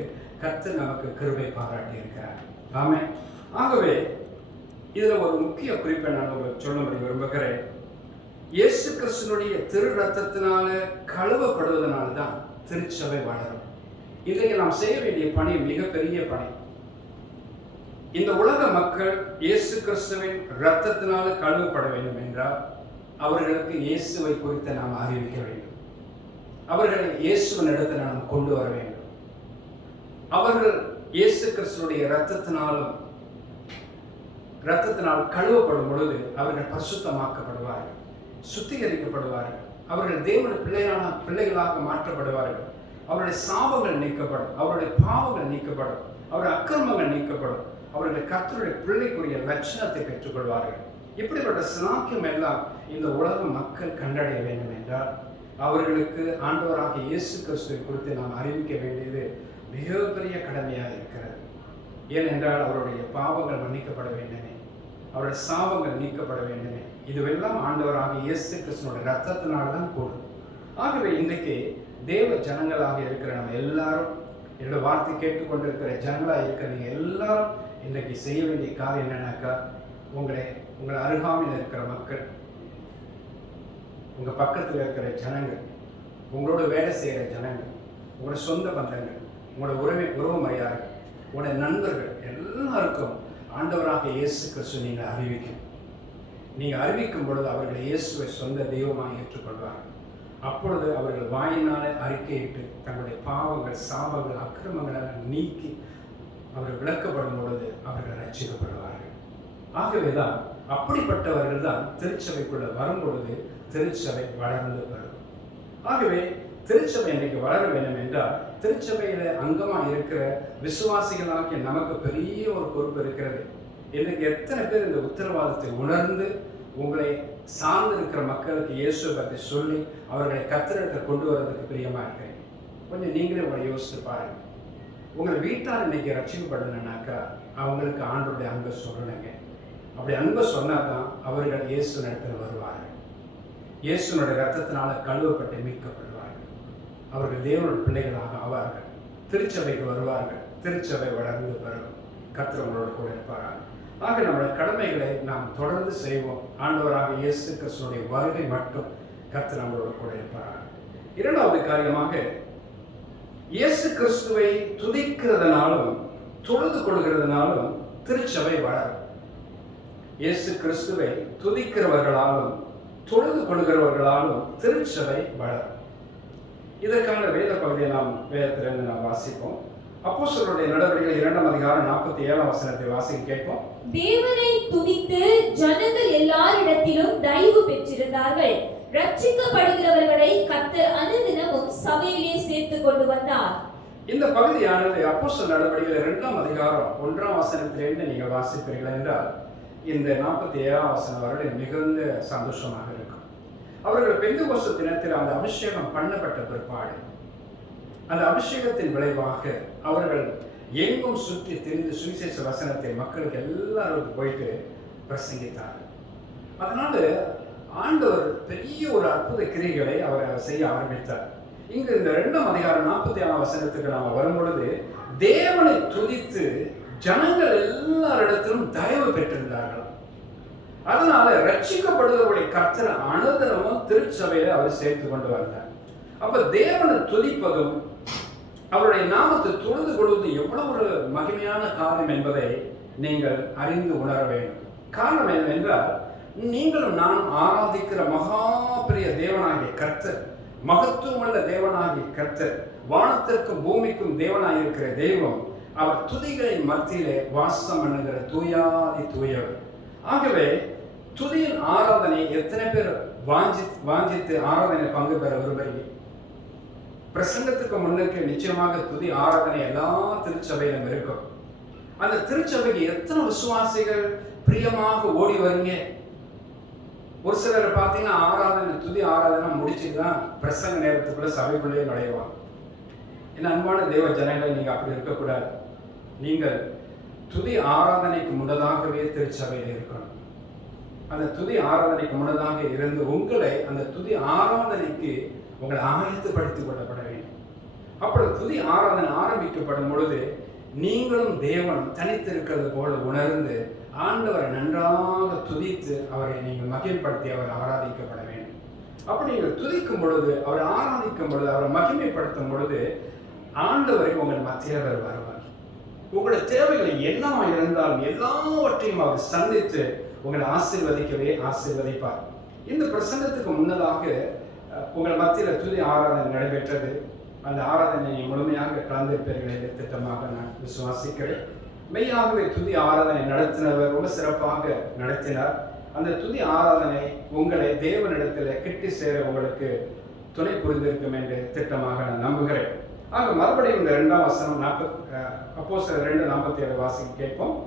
கர்த்தர் நமக்கு கிருபை பாராட்டி இருக்கிறார். ஆமென். ஆகவே இதுல ஒரு முக்கிய குறிப்பை நான் உங்களுக்கு சொல்லும்படி விரும்புகிறேன். இயேசு கிறிஸ்துவினுடைய திரு ரத்தத்தினால கழுவப்படுவதனால தான் திருச்சபை வளரும். இன்றைக்கு நாம் செய்ய வேண்டிய பணி மிகப்பெரிய பணி. இந்த உலக மக்கள் இயேசு கிறிஸ்துவின் இரத்தத்தினால கழுவப்பட வேண்டும் என்றால் அவர்களுக்கு இயேசுவை குறித்து நாம் அறிவிக்க வேண்டும். அவர்களை இயேசுவின் இடத்தில் நாம் கொண்டு வர வேண்டும். அவர்கள் இயேசு கிறிஸ்துவினுடைய இரத்தத்தினால் கழுவப்படும் பொழுது அவர்கள் பரிசுத்தமாக்கப்படுவார்கள், சுத்திகரிக்கப்படுவார்கள். அவர்கள் தேவனுடைய பிள்ளைகளாக மாற்றப்படுவார்கள். அவருடைய சாபங்கள் நீக்கப்படும், அவருடைய பாவங்கள் நீக்கப்படும், அவருடைய அக்கிரமங்கள் நீக்கப்படும். அவருடைய கர்த்தருடைய பிள்ளைக்குரிய லட்சணத்தை பெற்றுக்கொள்வார்கள். இப்படிப்பட்ட சாக்கியம் எல்லாம் இந்த உலக மக்கள் கண்டடைய வேண்டும் என்றால் அவர்களுக்கு ஆண்டவராக இயேசு கிறிஸ்துவை குறித்து நாம் அறிவிக்க வேண்டியது மிகப்பெரிய கடமையாக இருக்கிறது. ஏனென்றால் அவருடைய பாவங்கள் மன்னிக்கப்பட வேண்டுமே, அவருடைய சாபங்கள் நீக்கப்பட வேண்டுமே. இதுவெல்லாம் ஆண்டவராக இயேசு கிறிஸ்துவோட ரத்தத்தினால்தான் கூடும். ஆகவே இன்றைக்கு தேவ ஜனங்களாக இருக்கிற நம்ம எல்லாரும், என்னோட வார்த்தை கேட்டுக்கொண்டிருக்கிற ஜனங்களாக இருக்கிற நீங்கள் எல்லாரும் இன்றைக்கு செய்ய வேண்டிய காரியம் என்னன்னாக்கா, உங்களை அருகாமையில் இருக்கிற மக்கள், உங்கள் பக்கத்தில் இருக்கிற ஜனங்கள், உங்களோட வேலை செய்கிற ஜனங்கள், உங்களோட சொந்த பந்தங்கள், உங்களோட உறவு முறையார்கள், உங்களுடைய நண்பர்கள் எல்லாருக்கும் ஆண்டவராக இயேசு கிறிஸ்து நீங்கள் அறிவிக்கும். நீங்கள் அறிவிக்கும் பொழுது அவர்கள் இயேசுவை சொந்த தெய்வமாக ஏற்றுக்கொள்வார்கள். அப்பொழுது அவர்கள் வாயினாலே அறிக்கையிட்டு தங்களுடைய பாவங்கள், சாபங்கள், அக்கிரமங்களை நீக்கி அவர்கள் விளக்கப்படும் பொழுது அவர்கள் ரட்சிக்கப்படுவார்கள். ஆகவேதான் அப்படிப்பட்டவர்கள் தான் திருச்சபைக்குள்ள வரும் பொழுது திருச்சபை வளர்ந்து வரும். ஆகவே திருச்சபை இன்றைக்கு வளர வேண்டும் என்றால் திருச்சபையில அங்கமாக இருக்கிற விசுவாசிகளாகிய நமக்கு பெரிய ஒரு பொறுப்பு இருக்கிறது. இன்றைக்கு எத்தனை பேர் இந்த உத்தரவாதத்தை உணர்ந்து உங்களை சார்ந்து இருக்கிற மக்களுக்கு இயேசுவை பற்றி சொல்லி அவர்களை கர்த்தரிடத்தை கொண்டு வரதுக்கு பிரியமா இருக்கிறேன். கொஞ்சம் நீங்களே உங்களை யோசித்து பாருங்க. உங்களை வீட்டார் இன்னைக்கு ரட்சிக்கப்படணும்னாக்கா அவங்களுக்கு ஆண்டவருடைய அன்பை சொல்லணுங்க. அப்படி அன்பை சொன்னாதான் அவர்கள் இயேசு இடத்துல வருவார்கள். இயேசுனுடைய ரத்தத்தினால கழுவப்பட்டு மீட்கப்படுவார்கள். அவர்கள் தேவனுடைய பிள்ளைகளாக ஆவார்கள். திருச்சபைக்கு வருவார்கள். திருச்சபை வளர்ந்து பெறும். கர்த்தர் உங்களோட கூட இருப்பார்கள். ஆக நம்முடைய கடமைகளை நாம் தொடர்ந்து செய்வோம். ஆண்டவராக இயேசு கிறிஸ்துவினுடைய வருகை மட்டும் கர்த்தர் நம்மளோட கூட இருப்பார்கள். இரண்டாவது காரியமாக, இயேசு கிறிஸ்துவை துதிக்கிறதுனாலும் தொழுது கொள்கிறதுனாலும் திருச்சபை வளரும். இயேசு கிறிஸ்துவை துதிக்கிறவர்களாலும் தொழுது கொள்கிறவர்களாலும் திருச்சபை வளரும். இதற்கான வேத பகுதியை நாம் வேதத்திலிருந்து நாம் வாசிப்போம். அப்போஸ்தலருடைய நடவடிக்கைகள் 2ஆம் அதிகாரம் 47ஆம் வசனத்தை வாசிக்க கேட்போம். தேவனை துதித்து ஜனங்கள் எல்லாரிடத்திலும் தயவு பெற்றிருந்தார்கள். ரட்சிக்கப்படுகிறவர்களை கர்த்தர் அனுதினமும் சபையிலே சேர்த்து கொண்டு வந்தார். இந்த பகுதியானது அப்போஸ்தலர் நடவடிக்கைகள் 2ஆம் அதிகாரம் 1ஆம் வசனத்திலிருந்து நீங்கள் வாசிப்பீர்கள் என்றால் இந்த 47ஆம் வசனம் வரை மிகுந்த சந்தோஷமாக இருக்கும். அவர்கள் பெந்தெகோஸ்து தினத்தில் அந்த அபிஷேகம் பண்ணப்பட்ட பிற்பாடு அந்த அபிஷேகத்தின் விளைவாக அவர்கள் எங்கும் சுற்றி திரிந்து சுவிசேஷ வசனத்தை மக்களுக்கு எல்லாருக்கும் போயிட்டு பிரசங்கித்தார்கள். அதனால ஆண்டவர் பெரிய ஒரு அற்புத கிரியைகளை அவர் செய்ய ஆரம்பித்தார். இங்கு இந்த 2ஆம் அதிகாரம் 47ஆம் வசனத்துக்கு நாம் வரும்பொழுது தேவனை துதித்து ஜனங்கள் எல்லாரிடத்திலும் தயவு பெற்றிருந்தார்கள். அதனால ரட்சிக்கப்படுகிறவர்களை கர்த்தர் அனுதினமும் திருச்சபையில அவர் சேர்த்து கொண்டு வந்தார். அப்ப தேவனை துதிப்பதும் அவருடைய நாமத்தை தொழுது கொள்வது எவ்வளவு ஒரு மகிமையான காரியம் என்பதை நீங்கள் அறிந்து உணர வேண்டும். காரணம் என்னவென்றால் நீங்களும் நானும் ஆராதிக்கிற மகா பெரிய தேவனாகிய கர்த்தர், மகத்துவமுள்ள தேவனாகிய கர்த்தர், வானத்திற்கும் பூமிக்கும் தேவனாயிருக்கிற தெய்வம், அவர் துதிகளின் மத்தியிலே வாசம் பண்ணுகிற தூயாதி தூயவர். ஆகவே துதியின் ஆராதனை எத்தனை பேர் வாஞ்சித்து ஆராதனை பங்கு பெற விரும்புகிறீங்க? பிரசங்கத்துக்கு முன்னுக்கு நிச்சயமாக துதி ஆராதனை எல்லா திருச்சபையிலும் இருக்கும். அந்த திருச்சபைக்கு எத்தனை விசுவாசிகள் பிரியமாக ஓடி வருங்க. ஒரு சிலர் பார்த்தீங்கன்னா ஆராதனை துதி ஆராதனை முடிச்சுட்டு தான் பிரசங்க நேரத்துக்குள்ள சபைக்குள்ளேயே நுழைவாங்க. என் அன்பான தேவ ஜனங்களை நீங்க அப்படி இருக்கக்கூடாது. நீங்கள் துதி ஆராதனைக்கு முன்னதாகவே திருச்சபையில் இருக்கணும். அந்த துதி ஆராதனைக்கு முன்னதாக இருந்து உங்களை அந்த துதி ஆராதனைக்கு உங்களை ஆயத்தப்படுத்திக் கொள்ளப்பட வேண்டும். அப்படி துதி ஆராதனை ஆரம்பிக்கப்படும் பொழுது நீங்களும் தேவனும் தனித்திருக்கிறது போல உணர்ந்து ஆண்டவரை நன்றாக துதித்து அவரை நீங்கள் மகிமைப்படுத்தி அவர் ஆராதிக்கப்பட வேண்டும். அப்படி நீங்கள் துதிக்கும் பொழுது அவரை ஆராதிக்கும் பொழுது அவரை மகிமைப்படுத்தும் பொழுது ஆண்டவரை உங்கள் மத்தியில் அவர் வருவார். உங்களுடைய தேவைகளை என்னவா இருந்தாலும் எல்லாவற்றையும் அவர் சந்தித்து உங்களை ஆசீர்வதிப்பார். இந்த பிரசங்கத்துக்கு முன்னதாக உங்கள் மத்தியில் துதி ஆராதனை நடைபெற்றது. அந்த ஆராதனையை முழுமையாக கலந்திருப்பீர்கள் என்ற திட்டமாக நான் விசுவாசிக்கிறேன். மெய்யாகவே துதி ஆராதனை நடத்தினவர் ரொம்ப சிறப்பாக நடத்தினார். அந்த துதி ஆராதனை உங்களை தேவனிடத்தில் கிட்டி சேர உங்களுக்கு துணை புரிந்திருக்கும் என்று திட்டமாக நான் நம்புகிறேன். ஆக மறுபடியும் இந்த 2ஆம் வசனம் அப்போஸ்தலர் 2:47 வாசிக்க கேட்போம்.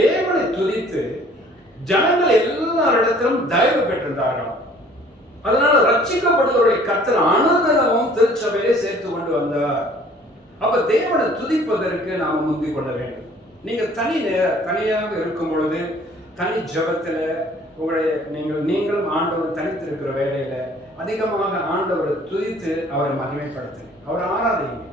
தேவனை துதித்து ஜனங்கள் எல்லாரிடத்திலும் தயவு பெற்றிருந்தார்கள். அதனால ரட்சிக்கப்படுவர்களை கர்த்தர் அனுதினமும் திருச்சபையிலே சேர்த்து கொண்டு வந்தார். அப்ப தேவனை துதிப்பதற்கு நாம் முந்திக் கொள்ள வேண்டும். நீங்க தனியாக இருக்கும் பொழுது தனி ஜபத்துல உங்களை நீங்களும் ஆண்டவர் தனித்திருக்கிற வேலையில அதிகமாக ஆண்டவரை துதித்து அவரை மகிமைப்படுத்துங்க. அவர் ஆராதிங்க.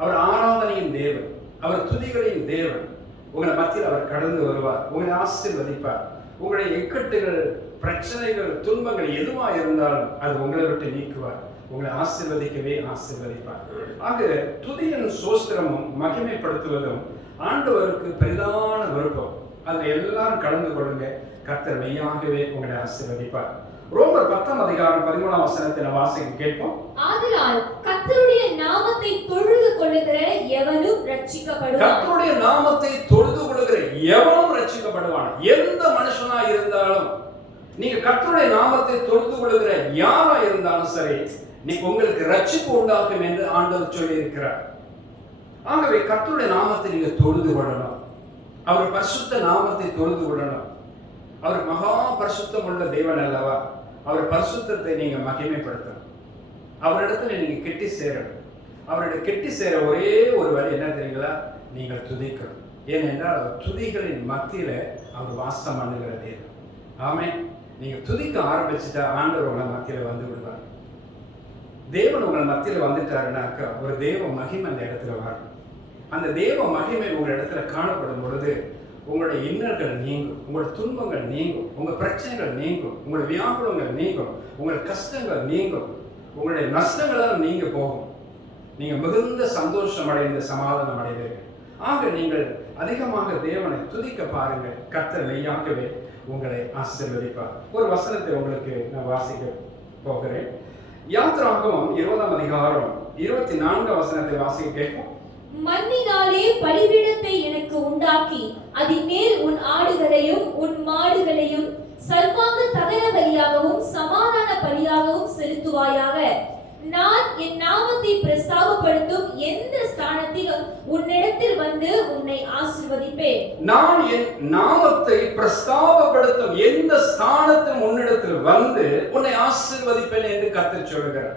அவர் ஆராதனையின் தேவன், அவர் துதிகளின் தேவன். உங்களை மத்தியில் அவர் கடந்து வருவார், உங்களை ஆசீர்வதிப்பார். உங்களுடைய இக்கட்டுகள், பிரச்சனைகள், துன்பங்கள் எதுவா இருந்தாலும் அது உங்களை விட்டு நீக்குவார், உங்களை ஆசீர்வதிப்பார். ஆக துதியின் சோஸ்திரமும் மகிமைப்படுத்துவதும் ஆண்டவருக்கு பெரிதான விருப்பம். அதில் எல்லாரும் கலந்து கொள்ளுங்க. கர்த்தர் மெய்யாகவே உங்களை ஆசீர்வதிப்பார். ரோமர் 10ஆம் அதிகாரம் 13ஆம் வசனத்தை நாம் வாசிக்க கேட்போம். ஆதலால் கர்த்தருடைய நாமத்தை தொழுது கொள்ளுகிற எவனும் ரட்சிக்கப்படுவான். கர்த்தருடைய நாமத்தை தொழுது கொள்ளுகிற எவனும் ரட்சிக்கப்படுவான். எந்த மனுஷனா இருந்தாலும் நீங்க கர்த்தருடைய நாமத்தை தொழுது கொள்ளுகிற யாரா இருந்தாலும் சரி, உங்களுக்கு ரட்சிப்பு உண்டாகும் என்று ஆண்டவர் சொல்லி இருக்கிறார். ஆகவே கர்த்தருடைய நாமத்தை நீங்க தொழுது கொள்ளணும். அவர் பரிசுத்த நாமத்தை தொழுது கொள்ளணும். அவர் மகா பரிசுத்தம் உள்ள தேவன் அல்லவா? அவர் பரிசுத்தத்தை நீங்க மகிமைப்படுத்தணும். அவரிடத்துல நீங்க கெட்டி சேரணும். அவருடைய கெட்டி சேர ஒரே ஒரு வழி என்ன தெரியுங்களா? நீங்கள் துதிக்கணும். ஏனென்றால் அவர் துதிகளின் மத்தியில அவர் வாசம் பண்ணுகிற தேவன். ஆமென். நீங்க துதிக்க ஆரம்பிச்சுட்டா ஆண்டவர் உங்களை மத்தியில வந்து விடுவார். தேவன் உங்கள் மத்தியில வந்துட்டாருனாக்கா ஒரு தேவ மகிமை அந்த இடத்துல வரும். அந்த தேவ மகிமை உங்கள் இடத்துல காணப்படும் பொழுது உங்களுடைய இன்னல்கள் நீங்கும், உங்களுடைய துன்பங்கள் நீங்கும், உங்கள் பிரச்சனைகள் நீங்கும், உங்களுடைய வியாகுலங்கள் நீங்கும், உங்களுடைய கஷ்டங்கள் நீங்கும், உங்களுடைய நஷ்டங்களால் நீங்க போகும். நீங்கள் மிகுந்த சந்தோஷம் அடைந்த சமாதானம் அடைவீர்கள். ஆக நீங்கள் அதிகமாக தேவனை துதிக்க பாருங்கள். கர்த்தர் மெய்யாகவே உங்களை ஆசீர்வதிப்பார். ஒரு வசனத்தை உங்களுக்கு நான் வாசிக்க போகிறேன். யாத்திராகமம் 20ஆம் அதிகாரம் 24ஆம் வசனத்தை வாசிக்க கேட்போம். மண்ணினாலே பலிபீடத்தை எனக்கு உண்டாக்கி அதின் மேல் உன் ஆடுகளையும் உன் மாடுகளையும் சர்வாங்க தகன பலியாகவும் சமாதான பலியாகவும் செலுத்துவாயாக. நான் என் நாமத்தை பிரஸ்தாபப்படுத்தும் எந்த ஸ்தானத்திலும் உன்னிடத்தில் வந்து உன்னை ஆசீர்வதிப்பேன். நான் என் நாமத்தை பிரஸ்தாபப்படுத்தும் எந்த ஸ்தானத்திலும் உன்னிடத்தில் வந்து உன்னை ஆசீர்வதிப்பேன் என்று கர்த்தர் சொல்கிறார்.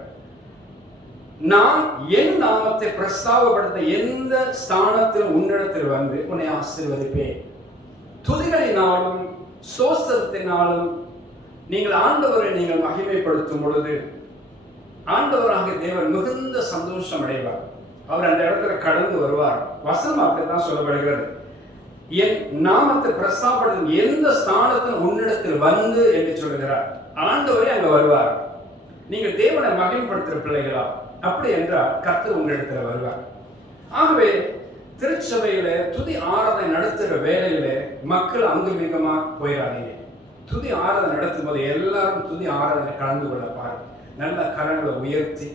நான் என் நாமத்தை பிரஸ்தாபப்படுத்த எந்த ஸ்தானத்திலும் உன்னிடத்தில் வந்து உன்னை ஆசீர்வதிப்பேன். துதிகளினாலும் ஸ்தோத்திரத்தினாலும் நீங்கள் ஆண்டவரை நீங்கள் மகிமைப்படுத்தும் பொழுது ஆண்டவராகிய தேவன் மிகுந்த சந்தோஷம் அடைவார். அவர் அந்த இடத்துல கடந்து வருவார். வசனம் அப்படித்தான் சொல்லப்படுகிறது. என் நாமத்தை பிரஸ்தாபப்படுத்தும் எந்த ஸ்தானத்திலும் உன்னிடத்தில் வந்து என்று சொல்கிறார். ஆண்டவரே அங்க வருவார். நீங்கள் தேவனை மகிமைப்படுத்துகிற பிள்ளைகளா? அப்படி என்றால் கர்த்தர் உங்களிடத்தில் வருவார். ஆகவே திருச்சபையில துதி ஆராதனை நடத்துகிற வேலையில மக்கள் அங்குமிகமா போயிடாதீங்க. துதி ஆராதனை நடத்தும் போது எல்லாரும் துதி ஆராதனை கலந்து கொள்ள பாருங்க. நல்ல கரங்களை உயர்த்தி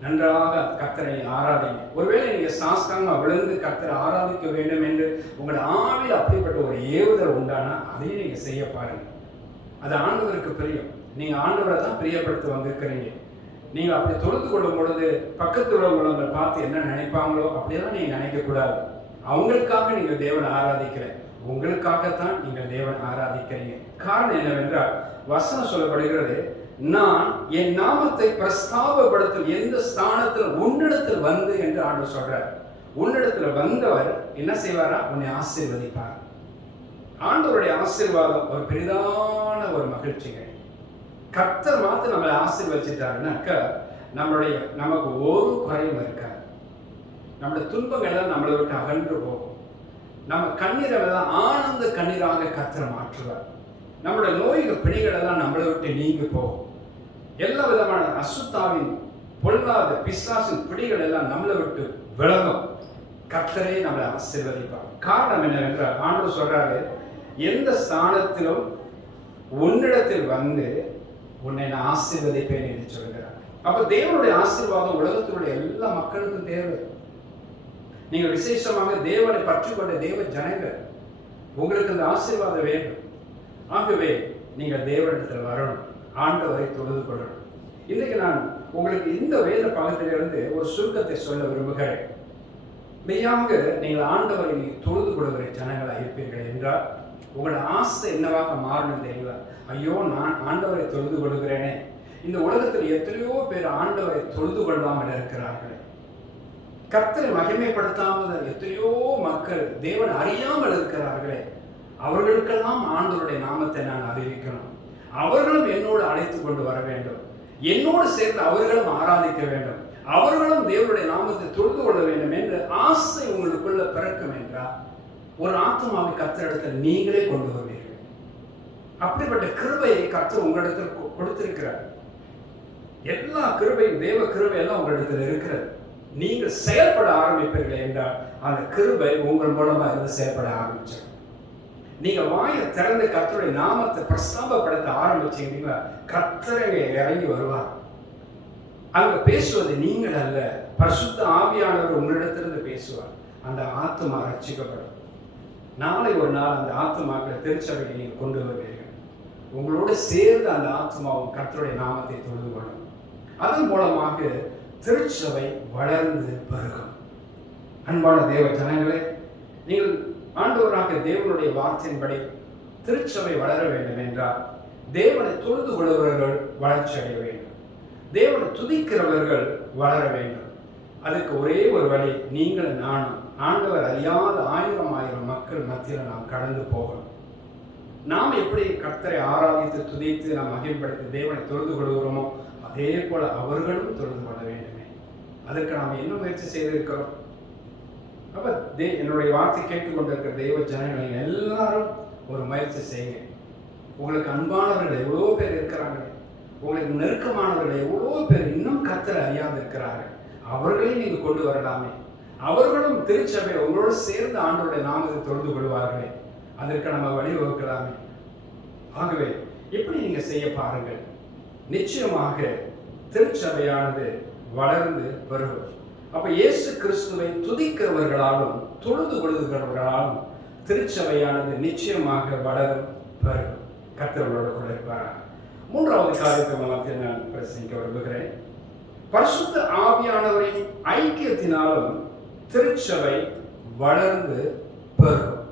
நன்றாக கர்த்தரை ஆராதிங்க. ஒருவேளை நீங்க சாஸ்திரமா விழுந்து கர்த்தரை ஆராதிக்க வேண்டும் என்று உங்களோட ஆவியில் அப்படிப்பட்ட ஒரு ஏவுதல் உண்டானா அதையும் நீங்க செய்ய பாருங்க. அது ஆண்டவருக்கு பிரியம். நீங்க ஆண்டவரை தான் பிரியப்படுத்த வந்திருக்கிறீங்க. நீங்க அப்படி தொழுது கொள்ளும் பொழுது பக்கத்தில் உள்ளவங்களை பார்த்து என்ன நினைப்பாங்களோ அப்படியெல்லாம் நீங்க நினைக்க கூடாது. அவங்களுக்காக நீங்க தேவனை ஆராதிக்கிற, உங்களுக்காகத்தான் நீங்கள் தேவனை ஆராதிக்கிறீங்க. காரணம் என்னவென்றால் வசனம் சொல்லப்படுகிறது, நான் என் நாமத்தை பிரஸ்தாபப்படுத்தும் எந்த ஸ்தானத்தில் உன்னிடத்தில் வந்து என்று ஆண்டவர் சொல்றார். உன்னிடத்தில் வந்தவர் என்ன செய்வாரா? உன்னை ஆசீர்வதிப்பார். ஆண்டவருடைய ஆசீர்வாதம் ஒரு பெரிதான ஒரு மகிழ்ச்சிங்க. கர்த்தர் மாத்திரம் நம்மளை ஆசீர்வதிச்சிட்டாருன்னாக்கா நமக்கு ஒரு குறையும் இருக்காது. நம்முடைய துன்பங்கள் நம்மளை விட்டு அகன்று போகும். நம்ம கண்ணீரெல்லாம் ஆனந்த கண்ணீராக கர்த்தர் மாற்றுவார். நம்முடைய நோய்கள் பிணிகள் எல்லாம் நம்மளை விட்டு நீங்கி போகும். எல்லா விதமான அசுத்தாவின் பொல்லாத பிசாசின் பிடிகள் எல்லாம் நம்மளை விட்டு விலகும். கர்த்தரே நம்மளை ஆசீர்வதிப்பார். காரணம் என்னவென்றால் ஆண்டவர் சொல்றாரு, எந்த ஸ்தானத்திலும் உன்னிடத்தில் வந்து உன்னை நான் ஆசீர்வதிப்பேன் என்று சொல்கிறார். அப்ப தேவனுடைய ஆசீர்வாதம் உலகத்தினுடைய எல்லா மக்களுக்கும் தேவை. நீங்கள் விசேஷமாக தேவனை பற்றி கொண்ட தேவ ஜனங்கள், உங்களுக்கு அந்த ஆசீர்வாதம் வேண்டும். ஆகவே நீங்கள் தேவனிடத்தில் வரணும், ஆண்டவரை தொழுது கொள்ளணும். இன்னைக்கு நான் உங்களுக்கு இந்த வேத பகுதியிலிருந்து ஒரு சுருக்கத்தை சொல்ல விரும்புகிறேன். மெய்யாக நீங்கள் ஆண்டவரை நீங்கள் தொழுது கொள்கிற ஜனங்களாக இருப்பீர்கள் என்றால் உங்களோட ஆசை என்னவாக மாறணும் தெரியுங்களா? ஐயோ, நான் ஆண்டவரை தொழுது கொள்கிறேனே. இந்த உலகத்தில் எத்தனையோ பேர் ஆண்டவரை தொழுது கொள்ளாமல் இருக்கிறார்கள். கர்த்தரை மகிமைப்படுத்தாமல் எத்தனையோ மக்கள் தேவனை அறியாமல் இருக்கிறார்களே. அவர்களுக்கெல்லாம் ஆண்டவருடைய நாமத்தை நான் அறிவிக்கணும். அவர்களும் என்னோடு அழைத்து கொண்டு வர வேண்டும். என்னோடு சேர்ந்து அவர்களும் ஆராதிக்க வேண்டும். அவர்களும் தேவனுடைய நாமத்தை தொழுது கொள்ள வேண்டும் என்ற ஆசை உங்களுக்குள்ள பிறக்கும் என்றால் ஒரு ஆத்மாவை கர்த்தரிடத்தில் நீங்களே கொண்டு வருவீர்கள். அப்படிப்பட்ட கிருபையை கர்த்தர் உங்களிடத்தில் கொடுத்திருக்கிறார். எல்லா கிருபையும் தேவ கிருபை எல்லாம் உங்களிடத்தில் இருக்கிறது. நீங்கள் செயல்பட ஆரம்பிப்பீர்கள் என்றால் அந்த கிருபை உங்கள் மூலமா இருந்து செயல்பட ஆரம்பிச்சு. நீங்க வாயை திறந்து கர்த்தருடைய நாமத்தை பிரஸ்தாபப்படுத்த ஆரம்பிச்சீங்கன்னா கர்த்தரை இறங்கி வருவார். அங்க பேசுவது நீங்கள் அல்ல, பரிசுத்த ஆவியானவர் உங்களிடத்திலிருந்து பேசுவார். அந்த ஆத்மா ரட்சிக்கப்படும். நாளை ஒரு நாள் அந்த ஆத்மாக்களை திருச்சபையை நீங்கள் கொண்டு வருவீர்கள். உங்களோடு சேர்ந்து அந்த ஆத்மாவும் கர்த்தருடைய நாமத்தை தொழுது கொள்ளும். அதன் மூலமாக திருச்சபை வளர்ந்து பெருகும். அன்பான தேவ ஜனங்களே, நீங்கள் ஆண்டவராக தேவனுடைய வார்த்தையின்படி திருச்சபை வளர வேண்டும் என்றால் தேவனை தொழுது கொள்பவர்கள் வளர்ச்சி அடைய வேண்டும். தேவனை துதிக்கிறவர்கள் வளர வேண்டும். அதுக்கு ஒரே ஒரு வழி, நீங்கள் நானும் ஆண்டவர் அறியாத ஆயிரம் மக்கள் மத்தியில் நாம் கடந்து போகணும். நாம் எப்படி கர்த்தரை ஆராதித்து துதித்து நாம் மகிமைப்படுத்தி தேவனை தொழுது கொள்கிறோமோ அதே போல அவர்களும் தொழுது கொள்ள வேண்டுமே. அதற்கு நாம் என்ன முயற்சி செய்திருக்கிறோம்? அப்ப என்னுடைய வார்த்தை கேட்டுக்கொண்டிருக்கிற தெய்வ ஜனங்கள் எல்லாரும் ஒரு முயற்சி செய்யுங்க. உங்களுக்கு அன்பானவர்கள் எவ்வளோ பேர் இருக்கிறாங்க, உங்களுக்கு நெருக்கமானவர்கள் எவ்வளோ பேர் இன்னும் கர்த்தரை அறியாது இருக்கிறார்கள். அவர்களையும் நீங்க கொண்டு வரலாமே. அவர்களும் திருச்சபை உங்களோடு சேர்ந்து ஆண்டவருடைய நாமத்தை தொழுது கொள்வார்களே. அதற்கு நம்ம வழிவகுக்கலாமே. ஆகவே இப்படி நீங்க செய்ய பாருங்கள். நிச்சயமாக திருச்சபையானது வளர்ந்து பெருகும். அப்ப இயேசு கிறிஸ்துவை துதிக்கிறவர்களாலும் தொழுது கொள்கிறவர்களாலும் திருச்சபையானது நிச்சயமாக வளரும் பெருகும். கர்த்தரோடு கூட இருப்பார். மூன்றாவது காரியத்தை நான் பிரசங்கிக்க விரும்புகிறேன். பரிசுத்த ஆவியானவரின் ஐக்கியத்தினாலும் திருச்சபை வளர்ந்து பெருகும்.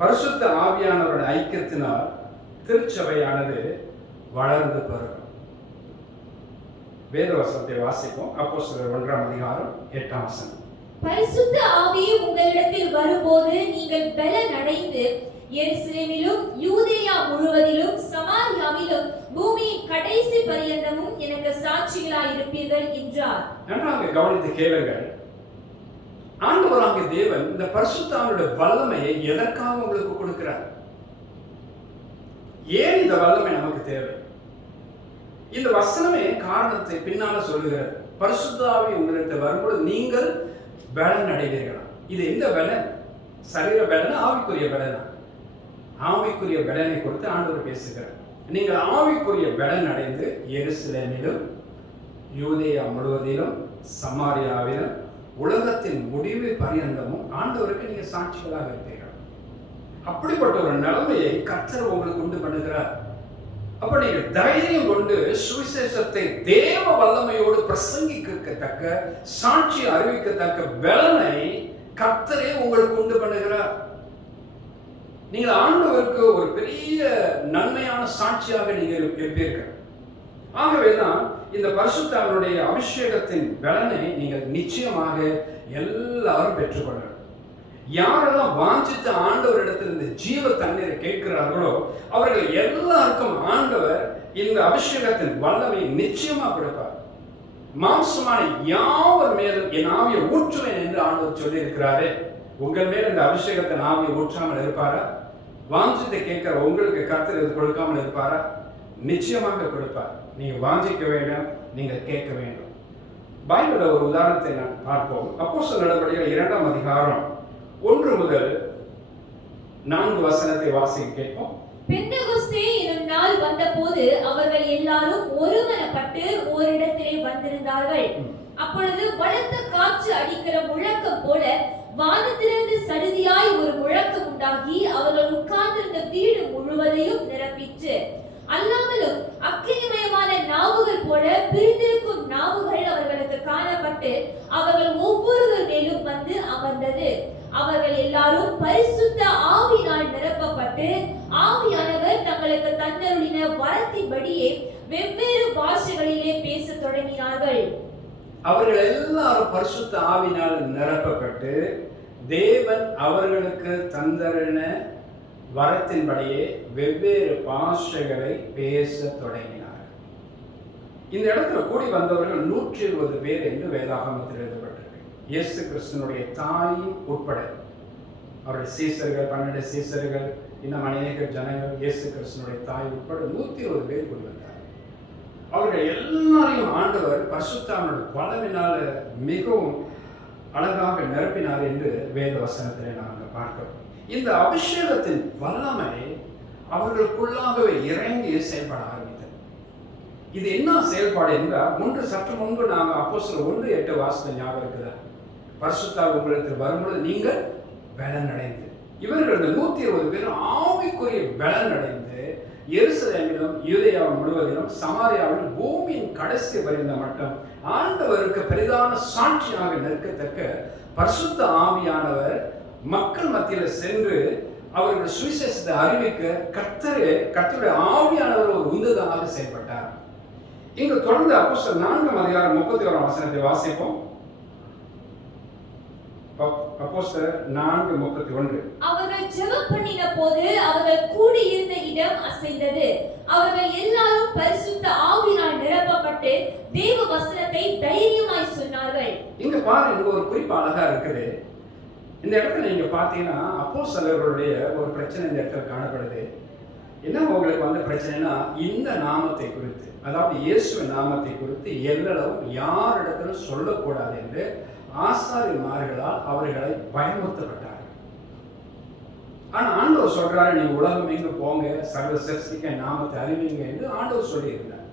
பரிசுத்த ஆவியானவரின் ஐக்கியத்தினால் திருச்சபையானது வளர்ந்து பெருகும். வேதவசனத்தை வாசிப்போம். அப்போஸ்தலர் 1:8. பரிசுத்த ஆவி உங்களிடத்தில் வரும்போது நீங்கள் பலன் அடைந்து எருசலேமிலும் யூதேயா முழுவதிலும் சமாரியாவிலும் பூமியின் கடைசி பரியந்தமும் எனக்கு சாட்சிகளாய் இருப்பீர்கள் என்றார். நன்றாக கவனித்து கேளுங்கள். ஆண்டவராகிய தேவன் இந்த பரிசுத்த ஆவியுடைய வல்லமையை எதற்காக உங்களுக்கு கொடுக்கிறார்? ஏன் இந்த வல்லமை நமக்கு தேவை? இந்த வசனமே காரணத்தை பின்னால சொல்லுகிறது. பரிசுத்த ஆவி உங்களிடத்தில் வரும்போது நீங்கள் பலன் அடைவீர்களா? இது எந்த பலன்? சரீர பலனா, ஆவிக்குரிய பலனா? ஆவிக்குரிய பலனை குறித்து ஆண்டவர் பேசுகிறார். நீங்கள் ஆவிக்குரிய பலன் அடைந்து எருசலேமிலும் யூதேயா முழுவதிலும் சமாரியாவிலும் உலகத்தின் முடிவு பரியந்தமும் ஆண்டவருக்கு நீங்க சாட்சிகளாக இருப்பீர்கள். அப்படிப்பட்ட ஒரு நிலைமையை கர்த்தர் உங்களுக்கு உண்டு பண்ணுகிறார். அப்ப நீங்க தைரியம் கொண்டு சுவிசேஷத்தை தேவ வல்லமையோடு பிரசங்கிக்கத்தக்க, சாட்சி அறிவிக்கத்தக்க பலனை கர்த்தரே உங்களுக்கு உண்டு பண்ணுகிறார். நீங்கள் ஆண்டவருக்கு ஒரு பெரிய நன்மையான சாட்சியாக நீங்கள் இருப்பீர்கள். ஆகவேதான் இந்த பரிசுத்தருடைய அபிஷேகத்தின் பலனை நீங்கள் நிச்சயமாக எல்லாரும் பெற்றுக்கொள்ளணும். யாரெல்லாம் வாஞ்சித்த ஆண்டவரிடத்திலிருந்து ஜீவ தண்ணீரை கேட்கிறார்களோ அவர்கள் எல்லாருக்கும் ஆண்டவர் இந்த அபிஷேகத்தின் வல்லமையை நிச்சயமா கொடுப்பார். மாம்சமான யாவர் மேலும் என் ஆவியை ஊற்றுவேன் என்று ஆண்டவர் சொல்லி இருக்கிறாரே, உங்கள் மேல் இந்த அபிஷேகத்தின் ஆவியை ஊற்றாமல் இருப்பாரா? வாஞ்சித்தை கேட்கிற உங்களுக்கு கர்த்தர் இது கொடுக்காமல் இருப்பாரா? நிச்சயமாக கொடுப்பார். நீங்க வாஞ்சிக்க வேண்டும், நீங்க கேட்க வேண்டும். பைபிள்ல ஒரு உதாரணத்தை நான் பார்ப்போம். அப்போஸ்தலர் நடபடிகள் 2:1 முதல் 4 வாசிக்க கேட்போம். பெந்தெகோஸ்தே என்னும் நாள் வந்தபோது அவர்கள் எல்லாரும் ஒருமனப்பட்டு ஓரிடத்திலே வந்திருந்தார்கள். அப்பொழுது பலத்த காற்று அடிக்கிற முழக்கம் போல வானத்திலிருந்து சடுதியாய் ஒரு முழக்கம் உண்டாகி அவர்கள் உட்கார்ந்திருந்த வீடு முழுவதையும் நிரப்பிற்று. அல்லாமலும் அக்கினிமயமான நாவுகள் போல பிரிந்திருக்கும் நாவுகள் அவர்களுக்கு காணப்பட்டு அவர்கள் ஒவ்வொருவர் மேலும் வந்து அமர்ந்தது. அவர்கள் எல்லாரும் பரிசுத்த ஆவியினால் நிரப்பப்பட்டு ஆவியானவர் தங்களுக்கு தந்தருளின வரத்தின்படியே வெவ்வேறு பாஷைகளிலே பேசத் தொடங்கினார்கள். அவர்கள் எல்லாரும் பரிசுத்த ஆவியினால் நிரப்பப்பட்டு தேவன் அவர்களுக்கு தந்தருளின வரத்தின்படியே வெவ்வேறு பாஷைகளை பேச தொடங்கினார். இந்த இடத்துல கூடி வந்தவர்கள் 120 பேர் என்று வேதாகமத்தில் எழுதப்பட்டிருக்கு. இயேசு கிறிஸ்துனுடைய தாயும் உட்பட அவருடைய சீசர்கள், 12 சீசர்கள், இன்னும் அநேக ஜனங்கள், இயேசு கிறிஸ்துனுடைய தாய் உட்பட 120 பேர் கூடி வந்தார். அவர்கள் எல்லாரையும் ஆண்டவர் பரிசுத்தாவினுடைய வல்லமையினால மிகவும் அழகாக நிரப்பினார் என்று வேத வசனத்திலே நாங்கள் பார்க்கிறோம். இந்த அபிஷேகத்தின் வல்லமை அவர்களுக்குள்ளாகவே இறங்கி செயல்பட ஆரம்பித்தது. இது என்ன செயல்பாடு என்றால், சற்று முன்பு நாங்கள் அப்போஸ்தலர் 1:8 வாசித்த ஞாபகம் இருக்குதா? பரிசுத்த உங்களுக்கு வரும்பொழுது நீங்கள் பலன் அடைந்து, இவர்கள் இந்த 120 பேர் ஆவிக்குரிய பலன் அடைந்து எருசலேமிலும் யூதேயா முழுவதிலும் சமாரியாவிலும் பூமியின் கடைசி பரியந்த மட்டும் ஆண்டவருக்கு பெரிதான சாட்சியாக நிற்கத்தக்க பரிசுத்த ஆவியானவர் மக்கள் மத்தியில் சென்று அவர்கள் சுவிசேஷத்தை அறிவிக்க கர்த்தருடைய ஆவியானவர் ஒரு உந்துதலாக செயல்பட்டார். இங்கு தொடர்ந்து அப்போஸ்தலர் 4:31 வாசிப்போம். அப்போஸ்தலர் 4:31. அவர்கள் ஜெபம் பண்ணின போது அவர்கள் கூடியிருந்த இடம் அசைந்தது. அவர்கள் எல்லாரும் பரிசுத்த ஆவியினால் நிரப்பப்பட்டு தேவ வசனத்தை தைரியமாய் சொன்னார்கள். இங்க பாருங்க, ஒரு குறிப்பு அழகா இருக்குது. இந்த இடத்துல நீங்க பாத்தீங்கன்னா அப்போஸ்தலர்களுடைய ஒரு பிரச்சனை இந்த இடத்துல காணப்படுது. என்ன உங்களுக்கு வந்து பிரச்சனைனா, இந்த நாமத்தை குறித்து, அதாவது இயேசுவின் நாமத்தை குறித்து எல்லளவும் யாரிடத்திலும் சொல்லக்கூடாது என்று ஆசாரியமார்களால் அவர்களை பயமுறுத்தப்பட்டார்கள். ஆனா ஆண்டவர் சொல்றாரு, நீங்க உலகம் எங்க போங்க, சர்வ சிருஷ்டிக்க நாமத்தை அறிவிங்க என்று ஆண்டவர் சொல்லி இருந்தார்.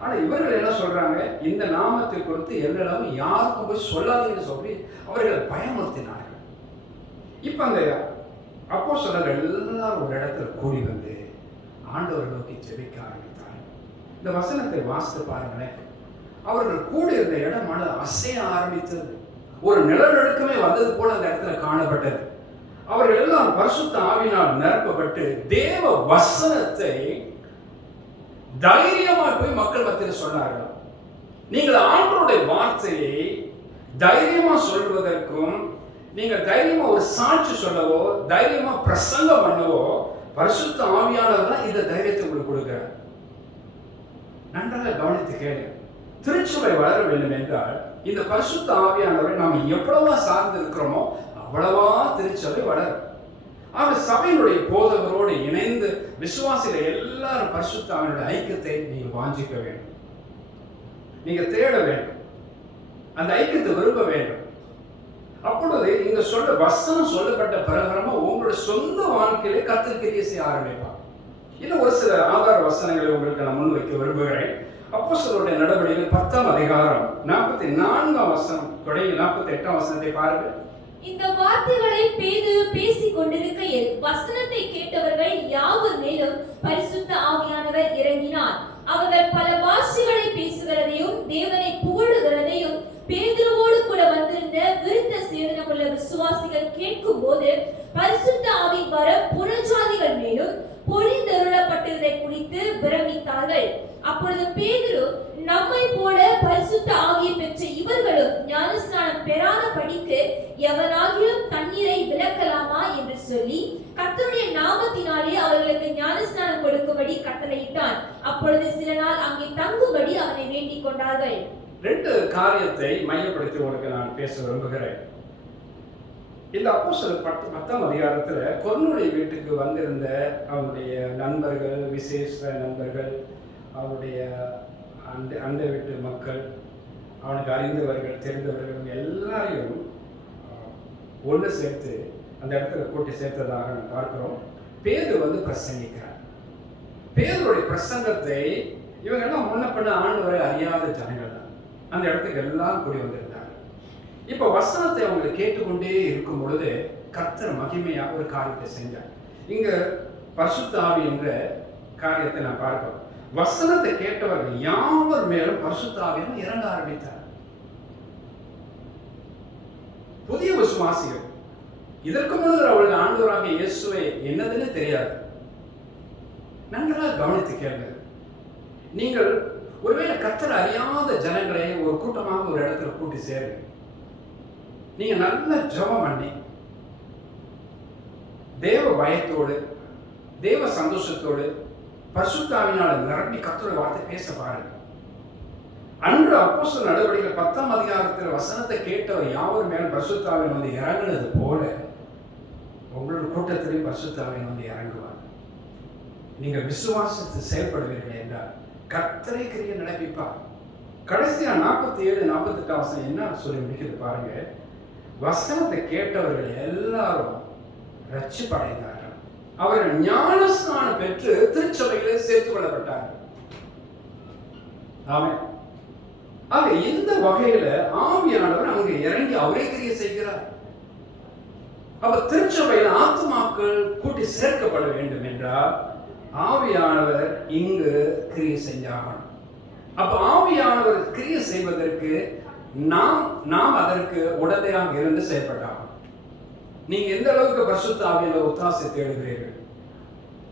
ஆனா இவர்கள் என்ன சொல்றாங்க, இந்த நாமத்தை குறித்து எல்லளவும் யாருக்கும் போய் சொல்லாதீங்கன்னு சொல்லி அவர்களை பயமுறுத்தினார்கள். இப்ப அந்த அப்போஸ்தலர்கள் எல்லாரும் ஒரு இடத்துல கூடி வந்து ஆண்டவரை நோக்கி ஜெபிக்க ஆரம்பித்தார்கள். இந்த வசனத்தை வாசித்து பாருங்களேன். அவர்கள் கூட இருந்த இடமானது அசைய ஆரம்பித்தது. ஒரு நிலநடுக்கமே வந்தது போல அந்த இடத்துல காணப்பட்டது. அவர்கள் எல்லாம் பரிசுத்த ஆவியினால் நிரப்பப்பட்டு தேவ வசனத்தை தைரியமாக போய் மக்கள் மத்தியில் சொன்னார்கள். நீங்கள் ஆண்டவருடைய வார்த்தையை தைரியமா சொல்வதற்கும், நீங்கள் தைரியமா ஒரு சாட்சி சொல்லவோ, தைரியமா பிரசங்கம் பண்ணவோ பரிசுத்த ஆவியானவர் தான் இந்த தைரியத்தை உங்களுக்கு கொடுக்கிறார். நன்றாக கவனித்து கேளுங்க. திருச்சபை வளர வேண்டும் என்றால் இந்த பரிசுத்த ஆவியானவரை நாம் எவ்வளவா சார்ந்து இருக்கிறோமோ அவ்வளவா திருச்சபை வளரும். அவர் சபையினுடைய போதகரோடு இணைந்து விசுவாசிகள் எல்லாரும் பரிசுத்த ஆவியானவருடைய ஐக்கியத்தை நீங்க வாஞ்சிக்க வேண்டும், நீங்க தேட வேண்டும், அந்த ஐக்கியத்தை விரும்ப வேண்டும். அப்பொழுது இங்க சொல்ற வசனம் சொல்லப்பட்ட பிரகாரமா உங்களுடைய சொந்த வாழ்க்கையிலே கர்த்தர் கிரியை செய்ய ஆரம்பிப்பார். இன்னும் ஒரு சில ஆதார வசனங்களை உங்களுக்கு நான் முன்வைக்க விரும்புகிறேன். அப்போஸ்தலருடைய நடவடிக்கைகள் 10ஆம் அதிகாரம் 44ஆம் வசனம் தொடங்கி 48ஆம் வசனத்தை பாருங்கள். இந்த வார்த்தைகளை பேதுரு பேசிக் கொண்டிருக்கையில் வசனத்தை கேட்டவர்கள் யாவர் மேலும் பரிசுத்த ஆவியானவர் இறங்கினார். அவர்கள் பல பாஷைகளை பேசுகிறதையும் தேவனை புகழுகிறதையும் பேதுருவோடு கூட வந்திருந்த விருத்த சேதனமுள்ள விசுவாசிகள் கேட்கும் போது பரிசுத்த ஆவி வர புறஜாதிகள் மேலும் பொழிந்தருளப்பட்டதை குறித்து பிரமித்தார்கள். அப்பொழுது பேதுரு, நம்மை போல பரிசுத்த ஆவியை பெற்ற இவர்களும் ஞானஸ்நானம் பெறாத படிக்கு எவனாகிலும் தண்ணீரை விலக்கலாமா என்று சொல்லி கர்த்தருடைய நாமத்தினாலே அவர்களுக்கு ஞானஸ்நானம் கொடுக்கும்படி கட்டளையிட்டான். அப்பொழுது சில நாள் அங்கே தங்கும்படி அவனை வேண்டிக் கொண்டார்கள். 2 காரியத்தை மையப்படுத்தி உங்களுக்கு நான் பேச விரும்புகிறேன். இந்த அப்போஸ்தலர் 10ஆம் அதிகாரத்துல கொர்நேலிய வீட்டுக்கு வந்திருந்த அவனுடைய நண்பர்கள், விசேஷ நண்பர்கள், அவனுடைய அண்டை வீட்டு மக்கள், அவனுக்கு அறிந்தவர்கள், தெரிந்தவர்கள் எல்லாரையும் ஒன்று சேர்த்து அந்த இடத்துல கூட்டி சேர்த்ததாக நான் பார்க்கிறோம். பேதுரு பிரசங்கிக்கிறார். பேதுருடைய பிரசங்கத்தை இவங்க எல்லாம் முன்ன பண்ண ஆண்டவரை அறியாத ஜனங்கள் தான் அந்த இடத்துக்கு எல்லாம் கூடி வந்திருந்தாங்க. இப்ப வசனத்தை அவங்க கேட்டுக்கொண்டே இருக்கும் பொழுது கர்த்தர் மகிமையா ஒரு காரியத்தை செஞ்சார். இங்க பரிசுத்த ஆவி என்ற காரியத்தை நான் பார்க்கிறோம். வசனத்தை கேட்டவர்கள் யாவர் மேலும் பரிசுத்த ஆவியானவர் இறங்க ஆரம்பித்தார். புதிய விசுவாசிகள், இதற்கு முன்னர் அவர்கள் ஆண்டவராக இயேசுவை என்னதுன்னு தெரியாது. நன்றாக கவனித்து கேளுங்க. நீங்கள் ஒருவேளை கர்த்தர் அறியாத ஜனங்களை ஒரு கூட்டமாக ஒரு இடத்துல கூட்டி சேருங்க. நீங்க நல்ல ஜெபம் பண்ணி தேவ பயத்தோடு, தேவ சந்தோஷத்தோடு, பரிசுத்த ஆவியினால் நிரம்பி கர்த்தருடைய வார்த்தை பேச பாருங்க. அன்று அப்போஸ்தலர் நடவடிக்கைகள் 10ஆம் அதிகாரத்தில் வசனத்தை கேட்டவர் யாவர் மேலும் பரிசுத்த ஆவியானவர் இறங்குனது போல உங்களோட கூட்டத்திலையும் பரிசுத்த ஆவியானவர் இறங்குவார். நீங்க விசுவாசத்தை செயல்படுவீர்கள் என்றால் கர்த்தரை கிரியை நடப்பிப்பார். கடைசியா 47-48 வசனம் என்ன சொல்லி முடிக்கிறது பாருங்க. வசனத்தை கேட்டவர்கள் எல்லாரும் ரட்சிப்படைந்தார்கள். அவர்கள் ஞானஸ்நானம் பெற்று திருச்சபைகளை சேர்த்துக் கொள்ளப்பட்டார்கள். ஆமென். ஆக இந்த வகையில ஆவியானவர் அங்கே இறங்கி அவரே கிரியை செய்கிறார். அப்ப திருச்சபையில் ஆத்துமாக்கள் கூட்டி சேர்க்கப்பட வேண்டும் என்றால் ஆவியானவர் இங்கு கிரியை செஞ்சாகணும். அப்ப ஆவியானவர் கிரியை செய்வதற்கு நாம் அதற்கு உடந்தையாக இருந்து செயல்பட்டாகணும். நீங்க எந்த அளவுக்கு பரிசுத்த ஆவியானவர் ஒத்தாசை தேடுகிறீர்கள்,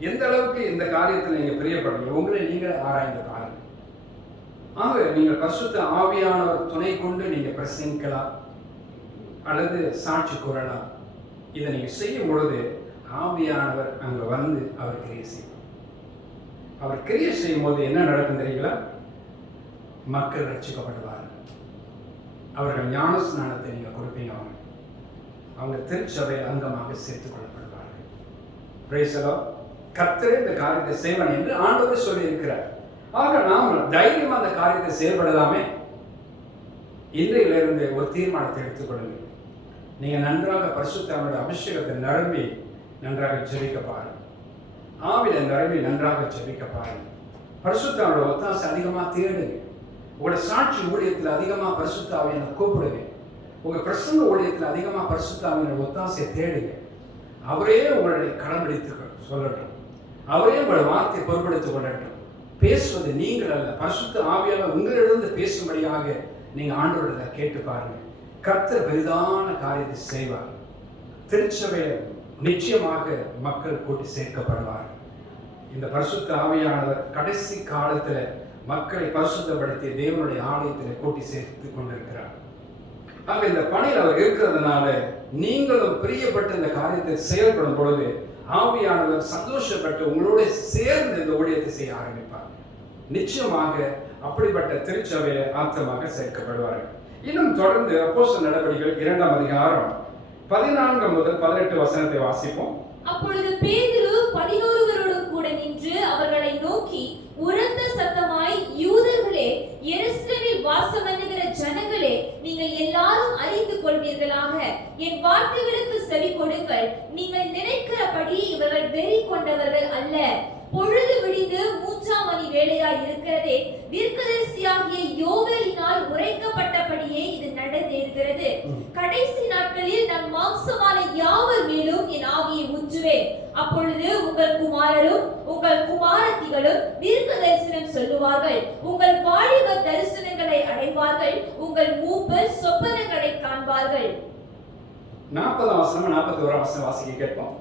எந்த அளவுக்கு இந்த காரியத்தில் நீங்க பிரியப்படுறீங்க, உங்களை நீங்க ஆராய்ந்து பாருங்க. ஆக நீங்கள் பரிசுத்த ஆவியானவர் துணை கொண்டு நீங்க பிரசங்கிக்கலாம் அல்லது சாட்சி கூறலாம். இதை நீங்க செய்யும் பொழுது ஆவியானவர் அங்க வந்து அவர் கிரியை செய்வார். அவர் கிரியை செய்யும் போது என்ன நடக்கும் தெரியுங்களா? மக்கள் ரட்சிக்கப்படுவார்கள். அவர்கள் ஞானஸ்நானத்தை நீங்க கொடுப்பீங்க. அவங்க திருச்சபை அங்கமாக சேர்த்துக் கொள்ளப்படுவார்கள். Praise the Lord. கர்த்தரே இந்த காரியத்தை செய்வான் என்று ஆண்டவர் சொல்லி இருக்கிறார். ஆக நாம் தைரியமா அந்த காரியத்தை செயல்படலாமே. இன்றையிலிருந்து ஒரு தீர்மானத்தை எடுத்துக்கொள்ளுங்க. நீங்க நன்றாக பரிசுத்த ஆவியானவருடைய அபிஷேகத்தை நிரம்பி நன்றாக ஜெபிக்க பாருங்க. ஆவியில நிரம்பி நன்றாக ஜெபிக்க பாருங்க. பரிசுத்த ஆவியானவருடைய ஒத்தாசை அதிகமா தேடுங்க. உங்களோட சாட்சி ஊழியத்தில் அதிகமா பரிசுத்த ஆவியானவரை கூப்பிடுங்க. உங்க பிரசங்க ஊழியத்தில் அதிகமா பரிசுத்த ஆவியானவருடைய ஒத்தாசையை தேடுங்க. அவரே உங்களுடைய கடன்படித்து சொல்லட்டும். அவரே உங்களுடைய வார்த்தையை பொறுப்படுத்திக் கொள்ளட்டும். பேசுவது நீங்கள் அல்ல, பரிசுத்த ஆவியானவர் உங்களிடந்து பேசும்படியாக நீங்க ஆண்டவரை கேட்டு பாருங்க. கர்த்தர் பெரிதான காரியத்தை செய்வார். திருச்சபை நிச்சயமாக மக்கள் கூட்டி சேர்க்கப்படுவார். இந்த பரிசுத்த ஆவியானவர் கடைசி காலத்துல மக்களை பரிசுத்தப்படுத்தி தேவனுடைய ஆலயத்தில் கூட்டி சேர்த்து கொண்டிருக்கிறார். ஆக இந்த பணியில் அவர் இருக்கிறதுனால நீங்களும் பிரியப்பட்ட இந்த காரியத்தை செயல்படும் பொழுது ஆவியானவர் சந்தோஷப்பட்டு உங்களோட சேர்ந்து இந்த ஊழியத்தை செய்ய ஆரம்பிப்பார். நிச்சயமாக அப்படிப்பட்ட திருச்சபையை ஆத்தமாக சேர்க்கப்படுவார்கள். இன்னும் தொடர்ந்து அப்போஸ்தலர் நடவடிக்கைகள் 2ஆம் அதிகாரம் 14 முதல் 18 வசனத்தை வாசிப்போம். அப்பொழுது பேதுரு 11 கூட நின்று அவர்களை நோக்கி உரத்த சத்தமாய், யூதர்களே, எருசலேமில் வாசம் பண்ணுகிற ஜனங்களே, நீங்கள் எல்லாரும் அறிந்து கொள்வீர்களாக, என் வார்த்தைகளுக்கு செவி கொடுங்கள். நீங்கள் நினைக்கிறபடி இவர்கள் வெறி கொண்டவர்கள் அல்ல. பொழுது விடிந்து 3ஆம் மணி வேளையாய் இருக்கிறதே, தீர்க்கதரிசியாகிய யோவேலினால் உரைக்கப்பட்டபடியே இது நடந்தேறுகிறது. கடைசி நாட்களில் நான் மாம்சமான யாவர் மேலும் என் ஆவியை ஊற்றுவேன். அப்பொழுது உங்கள் குமாரரும் உங்கள் குமாரத்திகளும் தீர்க்க தரிசனம் சொல்லுவார்கள். உங்கள் வாலிபர் தரிசனங்களை அடைவார்கள். உங்கள் மூப்பர் சொப்பனங்களை காண்பார்கள். 40ஆம் வசனம் 41ஆம் வசனம் வாசிக்க கேட்போம்.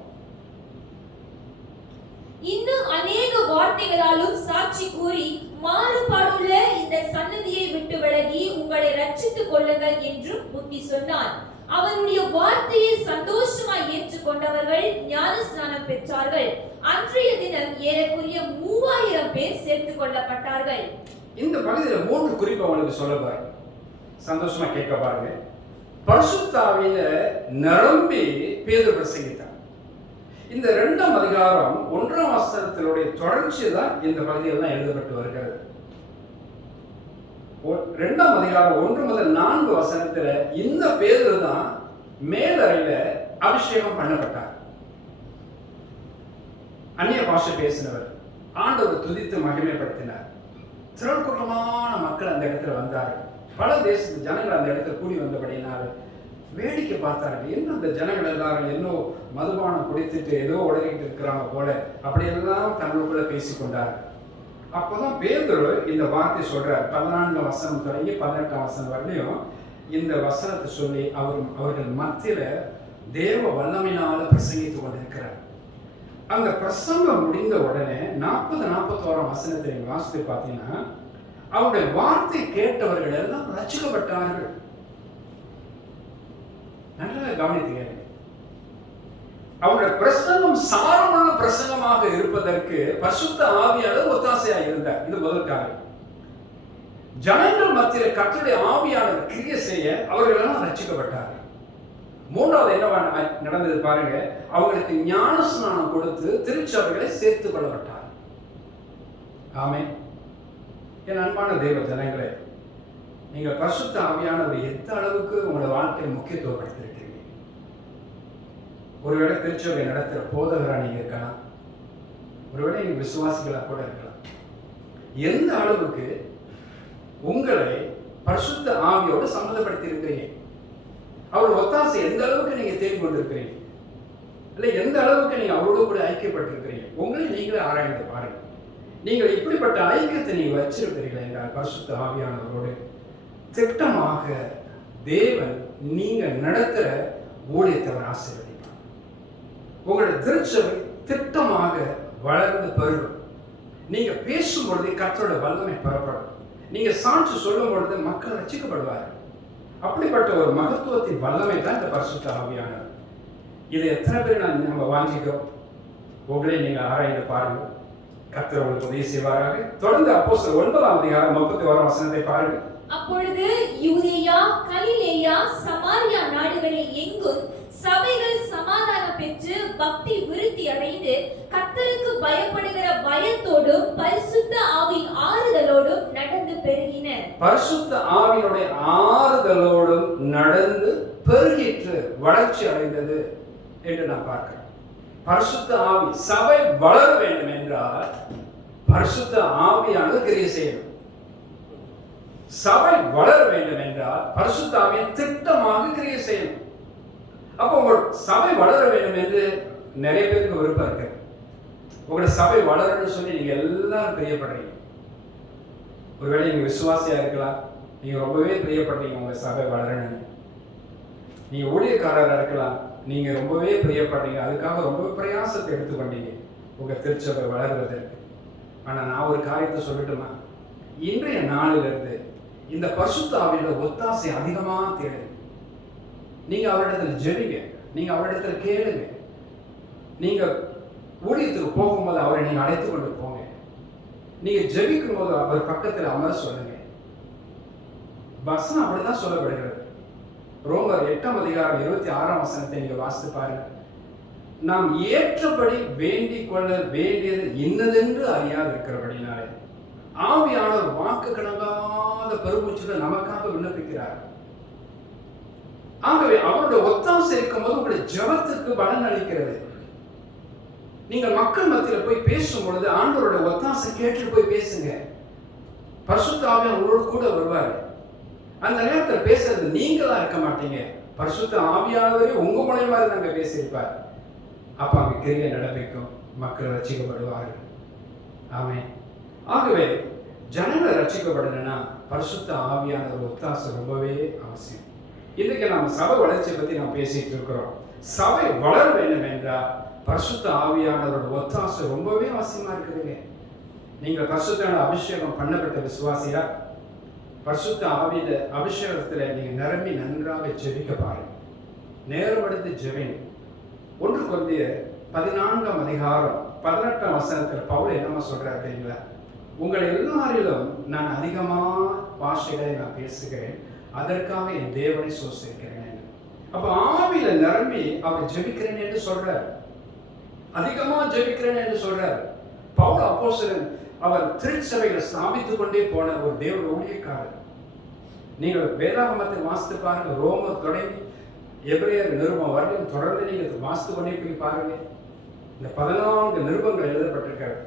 இன்னும் அநேக வார்த்தைகளாலும் சாட்சி கூறி மாறுபாடுள்ள இந்த சன்னதியை விட்டு விலகி உங்களை ரட்சித்துக் கொள்ளுங்கள் என்றும் புத்தி சொன்னார். அவருடைய வார்த்தையை சந்தோஷமாய் ஏற்றுக்கொண்டவர்கள் ஞான ஸ்நானம் பெற்றார்கள். அன்றைய தினம் ஏறக்குறைய 3000 பேர் சேர்த்துக் கொள்ளப்பட்டார்கள். இந்த பகுதியில் 3 குறிப்பை உங்களுக்கு சொல்ல பாருங்க, சந்தோஷமா கேட்க பாருங்க. பரிசுத்த ஆவியில நிரம்பி பேதுரு பிரசங்கித்தார். இந்த 2ஆம் அதிகாரம் 1ஆம் வசனத்தினுடைய தொடர்ச்சி தான் இந்த பகுதியில் தான் எழுதப்பட்டு வருகிறது. 2ஆம் அதிகாரம் 1 முதல் 4 வசனத்துல இந்த பேதுரு தான் மேலறையில அபிஷேகம் பண்ணப்பட்டார். அந்நிய பாஷை பேசினவர், ஆண்டவர் துதித்து மகிமைப்படுத்தினார். திரள் கூட்டமான மக்கள் அந்த இடத்துல வந்தார்கள். பல தேசத்து ஜனங்கள் அந்த இடத்துல கூடி வந்தபடியினால் வேடிக்கை பார்த்தார்கள். என்ன அந்த ஜனங்கள் எல்லாரும் இன்னும் மதுபானம் குடித்துட்டு ஏதோ உடலிட்டு இருக்கிறாங்க போல அப்படியெல்லாம் தங்களுக்குள்ள பேசிக்கொண்டார். அப்போதான் பேதுரு இந்த வார்த்தை சொல்றார். 14ஆம் வசனம் தொடங்கி 18ஆம் வசனம் வரலையும் இந்த வசனத்தை சொல்லி அவர்கள் மத்தியில தேவ வல்லமையினால பிரசங்கித்துக் கொண்டிருக்கிறார். அந்த பிரசங்கம் முடிந்த உடனே 40-41ஆம் வசனத்தை வாசித்து பார்த்தீங்கன்னா அவருடைய வார்த்தை கேட்டவர்கள் எல்லாம் ரட்சிக்கப்பட்டார்கள். நல்லா கவனித்தீங்க. அவருடைய பிரசங்கம் சாரமுள்ள பிரசங்கமாக இருப்பதற்கு பரிசுத்த ஆவியானவர் ஒத்தாசையாக இருந்தார். இது முதல் காரியம். ஜனங்கள் மத்தியில் கர்த்தருடைய ஆவியானவர் கிரியை செய்ய அவர்கள் எல்லாம் ரட்சிக்கப்பட்டார்கள். 3வது என்ன நடந்தது பாருங்க, அவங்களுக்கு ஞான ஸ்நானம் கொடுத்து திருச்சபைகளை சேர்த்துக் கொள்ளப்பட்டார். ஆமென். என் அன்பான தேவ ஜனங்களே, நீங்கள் பரிசுத்த ஆவியானவர் எந்த அளவுக்கு உங்களோட வாழ்க்கையை முக்கியத்துவப்படுத்திருக்கீங்க. ஒருவேளை திருச்சபை நடத்துகிற போதகராக நீங்கள் இருக்கலாம், ஒருவேளை நீங்கள் விசுவாசிகளாக கூட இருக்கலாம். எந்த அளவுக்கு உங்களை பரிசுத்த ஆவியோடு சம்மந்தப்படுத்தி இருக்கிறீங்க, அவர் ஒத்தாசை எந்த அளவுக்கு நீங்க தேடி கொண்டிருக்கிறீங்க, இல்லை எந்த அளவுக்கு நீங்க அவரோடு கூட ஐக்கியப்பட்டிருக்கிறீங்க, உங்களை நீங்களே ஆராய்ந்து பாருங்க. நீங்கள் இப்படிப்பட்ட ஐக்கியத்தை நீங்க வச்சிருக்கிறீர்கள் என்றால் பரிசுத்த ஆவியானவரோடு திட்டமாக தேவன் நீங்க நடத்துற ஊழியத்தை ஆசீர்வதிப்பார். உங்களுடைய திருச்சபை திட்டமாக வளர்ந்து பெருகும். நீங்க பேசும் பொழுது கர்த்தரோட வல்லமை பெறப்படும். நீங்க சாட்சி சொல்லும் பொழுது மக்கள் ரட்சிக்கப்படுவார்கள். அப்படிப்பட்ட ஒரு மகத்துவத்தின் வல்லமை தான் இந்த பரிசுத்த ஆவியானவர். இதை எத்தனை பேர் நம்ம வாஞ்சிக்கிறோம்? உங்களை நீங்க ஆராய்ந்து பாருங்க. கர்த்தர் உங்களுக்கு உதவி செய்வாராக. தொடர்ந்து அப்போஸ்தலர் 9ஆம் அதிகாரம் 31ஆம் வசனத்தை பாருங்க. அப்பொழுது யூதேயா, கலிலேயா, சமாரியா நாடுகளில் எங்கும் சபைகள் சமாதானம் பெற்று பக்தி விருத்தி அடைந்து கர்த்தருக்கு பயப்படுகிற பயத்தோடும் பரிசுத்த ஆவியின் ஆறுதலோடும் நடந்து பெருகின. பரிசுத்த ஆவியினுடைய ஆறுதலோடும் நடந்து பெருகிற்று, வளர்ச்சி அடைந்தது என்று நான் பார்க்கிறேன். பரிசுத்த ஆவி, சபை வளர வேண்டும் என்றால் பரிசுத்த ஆவியானது கிரியை செய்யணும். சபை வளர வேண்டும் என்றால் பரிசுத்த ஆவியின் திட்டமாக கிரியை செய்யணும். அப்போ உங்கள் சபை வளர வேண்டும் என்று நிறைய பேருக்கு விருப்பம் இருக்கு. உங்களோட சபை வளரணும்னு சொல்லி நீங்க எல்லாரும் பிரியப்படுறீங்க. ஒருவேளை நீங்க விசுவாசியா இருக்கலாம், நீங்க ரொம்பவே பிரியப்படுறீங்க உங்க சபை வளரணும்னு. நீங்க ஊழியக்காரராக இருக்கலாம், நீங்க ரொம்பவே பிரியப்படுறீங்க, அதுக்காக ரொம்ப பிரயாசத்தை எடுத்துக்கொண்டீங்க உங்க திருச்சபை வளர்வதற்கு. ஆனா நான் ஒரு காரியத்தை சொல்லட்டுமா? இன்றைய நாளிலிருந்து இந்த பரிசுத்த ஆவியோட ஒத்தாசை அதிகமா தேடுங்க. நீங்க அவரிடத்துல ஜெபிங்க, நீங்க அவரிடத்துல கேளுங்க. நீங்க ஊழியத்துக்கு போகும்போது அவரை நீங்க அழைத்து கொண்டு போங்க. நீங்க ஜெபிக்கும் போது அவர் பக்கத்தில் அமர சொல்லுங்க. வசனம் அப்படிதான் சொல்லப்படுகிறது. ரோமர் 8:26 நீங்க வாசித்து பாருங்க. நாம் ஏற்றபடி வேண்டிக் கொள்ள வேண்டியது இன்னதென்று அறியாது இருக்கிறபடினாலே ஆவியானவர் வாக்கு கடங்காத பெருமூச்சுகள் நமக்காக விண்ணப்பிக்கிறார். ஆகவே அவருடைய ஒத்தாசை இருக்கும் போது உங்களுடைய ஜெபத்திற்கு பலன் அளிக்கிறது. நீங்க மக்கள் மத்தியில் போய் பேசும் பொழுது ஆண்டவருடைய ஒத்தாசை கேட்டு போய் பேசுங்க. பரிசுத்த ஆவியானவர் உங்களோடு கூட வருவார். அந்த நேரத்தில் பேசுறது நீங்களா இருக்க மாட்டீங்க, பரிசுத்த ஆவியானவரே உங்க மூலமா நாங்க பேசியிருப்பார். அப்ப அங்க கிரியை நடப்பிக்கும், மக்கள் ரட்சிக்கப்படுவார்கள். ஆமென். ஆகவே ஜனங்கள் ரட்சிக்கப்படணும்னா பரிசுத்த ஆவியானவர் ஒத்தாசை ரொம்பவே அவசியம். இன்னைக்கு நம்ம சபை வளர்ச்சியை பத்தி நாம் பேசிட்டு இருக்கிறோம். சபை வளர வேண்டும் என்றால் பரிசுத்த ஆவியானவரோட ஒத்தாசை ரொம்பவே அவசியமா இருக்குதுங்க. நீங்க பரிசுத்த அபிஷேகம் பண்ணப்பட்ட விசுவாசியா, பரிசுத்த ஆவியில அபிஷேகத்துல நீங்க நிரம்பி நன்றாக ஜெபிக்க பாருங்க. நேரம் எடுத்து ஜெபிங்க. 1 கொரிந்தியர் 14:18 பவுல் என்னமா சொல்றாரு தெரியுங்களா? உங்கள் எல்லாரிலும் நான் அதிகமான பாஷைகளை நான் பேசுகிறேன், அதற்காக என் தேவனை சோசிக்கிறேன். அப்ப ஆவியில நிரம்பி அவர் ஜெபிக்கிறேன் என்று சொல்றார், அதிகமா ஜெபிக்கிறேன் என்று சொல்றார். பவுல் அப்போஸ்தலன் அவர் திருச்சபைகளை ஸ்தாபித்துக் கொண்டே போன ஒரு தேவ ஊழியக்காரர். நீங்கள் வேதாகமத்தை வாசித்து பாருங்க. ரோமர் தொடங்கி எபிரேயர் நிருபம் வரைக்கும் தொடர்ந்து நீங்க வாசித்து கொண்டே போய் பாருங்க. இந்த 14 நிருபங்கள் எழுதப்பட்டிருக்காரு.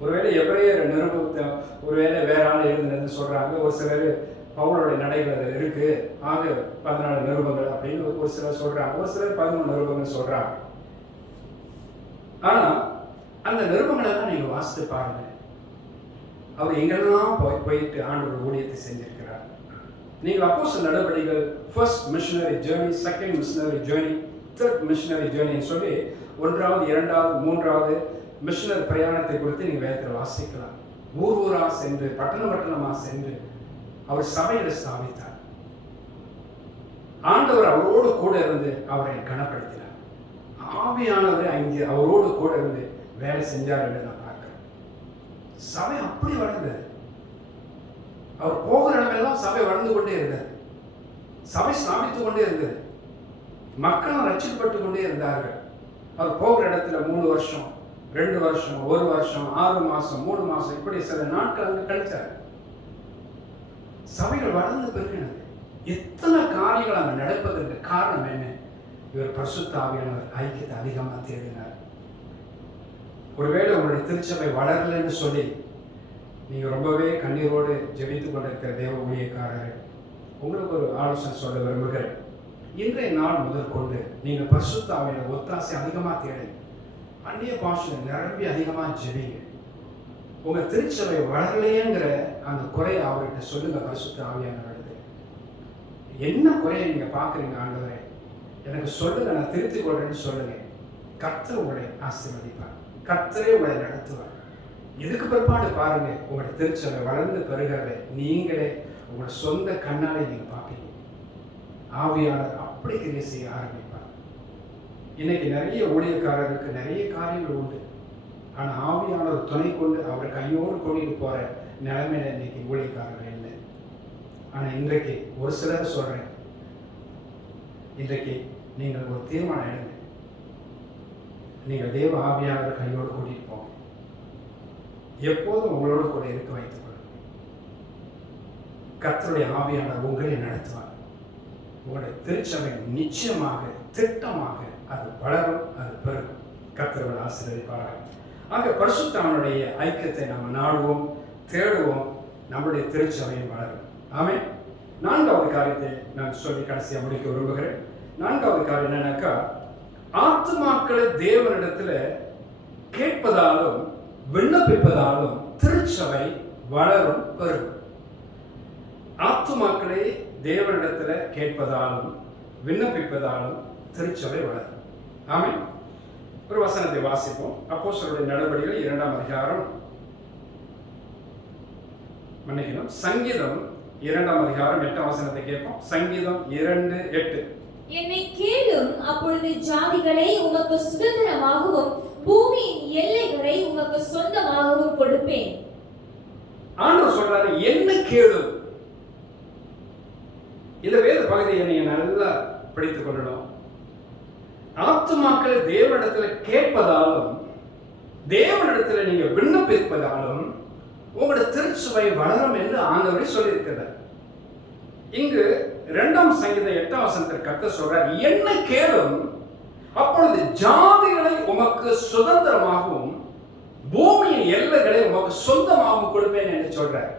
ஒருவேளை எபிரேயர் நிருபத்தை ஒருவேளை வேற ஆள் எழுதுனதுன்னு சொல்றாங்க, ஒரு சிலர் பவுலோட நடைகள் இருக்கு ஆக 14 நிருபங்கள் அப்படின்னு ஒரு சிலர் சொல்றாங்க, ஒரு சிலர் 13 நிருபங்கள் சொல்றாங்க. ஆனா அந்த நிருபங்களை எல்லாம் நீங்க வாசித்து பாருங்க. அவர் எங்கெல்லாம் போயிட்டு ஆண்டவர் ஊழியத்தை செஞ்சிருக்கிறார். நீங்கள் அப்போஸ்தலர் நடவடிக்கைகள் first missionary journey, second missionary journey, third missionary ஜேர்னின்னு சொல்லி 1வது 2வது 3வது மிஷனரி பிரயாணத்தை குறித்து நீங்கள் வேதத்தில் வாசிக்கலாம். ஊரா சென்று பட்டணமா சென்று அவர் சபைகளை ஸ்தாபித்தார். ஆண்டவர் அவரோடு கூட இருந்து அவரை கனப்படுத்தினார். ஆவியானவர் அங்கே அவரோடு கூட இருந்து வேலை செஞ்சார் என்று நான் பார்க்கிறேன். சபை அப்படி வளர்ந்தது. அவர் போகிற இடமெல்லாம் சபை வளர்ந்து கொண்டே இருந்தது, சபை ஸ்தாபித்துக் கொண்டே இருந்தது, மக்களும் ரட்சிக்கப்பட்டு கொண்டே இருந்தார்கள். அவர் போகிற இடத்துல 3 வருஷம் 2 வருஷம் 1 வருஷம் 6 மாசம் 3 மாசம் இப்படி சில நாட்கள் அங்கு கழிச்சார். சபைகள் வளர்ந்து பெருகினது. எத்தனை காரியங்கள் அங்கு நடப்பதற்கு காரணம் என்ன? இவர் பரிசுத்த ஆவியானவர் ஐக்கியத்தை அதிகமாக தேடினார். ஒருவேளை உங்களுடைய திருச்சபை வளரலன்னு சொல்லி நீங்க ரொம்பவே கண்ணீரோடு ஜெபித்துக் கொண்டிருக்கிற தேவ ஊழியக்காரர், உங்களுக்கு ஒரு ஆலோசனை சொல்ல விரும்புகிறேன். இன்றைய நாள் முதல் கொண்டு நீங்க பரிசுத்த ஆவியானவர் ஒத்தாசை அதிகமா தேடுங்க. அந்நிய பாஷை நிரம்பி அதிகமா ஜெபிங்க. உங்க திருச்சபை வளரலையேங்கிற அந்த குறையை அவர்கிட்ட சொல்லுங்க. பரிசுத்த ஆவியானவர் என்ன குறையை நீங்க பாக்குறீங்க? ஆண்டவரே எனக்கு சொல்லுங்க, நான் திருத்திக் கொள்றேன்னு சொல்லுங்க. கர்த்தர் உங்களை ஆசீர்வதிப்பார், கர்த்தரே உங்களை நடத்துவார். இதுக்கு பிற்பாடு பாருங்க, உங்களுடைய திருச்சபை வளர்ந்து பெறுகிறதை நீங்களே உங்களோட சொந்த கண்ணாலே நீங்க பார்ப்பீங்க. ஆவியானவர் அப்படி கிரியை செய்ய ஆரம்பிப்பார். இன்னைக்கு நிறைய ஊழியக்காரருக்கு நிறைய காரியங்கள் உண்டு, ஆனா ஆவியானவர் துணை கொண்டு அவர் கையோடு கூட்டிட்டு போற நிலைமையில இன்னைக்கு ஊழியக்காரர்கள் இல்லை. ஆனா இன்றைக்கு ஒரு சிலர் சொல்றேன், இன்றைக்கு நீங்கள் ஒரு தீர்மானம் எடுங்க. நீங்கள் தேவ ஆவியானவர் கையோடு கூட்டிட்டு போங்க. எப்போதும் உங்களோட கூட இருக்க வைத்துக் கொள்ளுங்க. கர்த்தருடைய ஆவியானவர் உங்களை நடத்துவார். உங்களுடைய திருச்சபை நிச்சயமாக திட்டமாக அது வளரும், அது பெருகும். கர்த்தர் ஆசீர்வதிப்பாராக. ஆக பரிசுத்தனுடைய ஐக்கியத்தை நாம் நாடுவோம், தேடுவோம், நம்முடைய திருச்சபையும் வளரும். ஆமென். 4வது காரியத்தை நான் சொல்லி கடைசியாக முடிக்க விரும்புகிறேன். 4வது காரியம் என்னன்னாக்கா, ஆத்துமாக்களை தேவனிடத்துல கேட்பதாலும் விண்ணப்பிப்பதாலும் திருச்சபை வளரும், பெருகும். ஆத்துமாக்களை தேவனிடத்துல கேட்பதாலும் விண்ணப்பிப்பதாலும் திருச்சபை வளரும். ஆமென். ஒரு வசனத்தை வாசிப்போம். அப்போஸ்தலருடைய நடவடிக்கைகள் 2ஆம் அதிகாரம், சங்கீதம் 2ஆம் அதிகாரம் 8ஆம் வசனத்தை கேட்போம். சங்கீதம் 2:8. என்னை கேளும், அப்பொழுது ஜாதிகளை உமக்கு சுதந்திரமாகவும் பூமியின் எல்லைகளை உமக்கு சொந்தமாகவும் கொடுப்பேன். ஆண்டவர் சொல்றாரு, என்ன கேளும். இந்த வேத பகுதியை நீங்க நல்லா படித்துக் கொள்ளணும். ஆத்துமாக்களை தேவனிடத்துல கேட்பதாலும் தேவனிடத்துல நீங்க விண்ணப்பிப்பதாலும் உங்களுடைய திருச்சபை வளரும் என்று ஆண்டவரே சொல்லியிருக்கிறார். இங்கு 2ஆம் சங்கீதம் 8ஆம் வசனத்தில் கர்த்தர் சொல்றார், என்ன கேளும், அப்பொழுது ஜாதிகளை உமக்கு சுதந்திரமாகவும் பூமியின் எல்லைகளை உமக்கு சொந்தமாகவும் கொடுப்பேன் என்று சொல்றார்.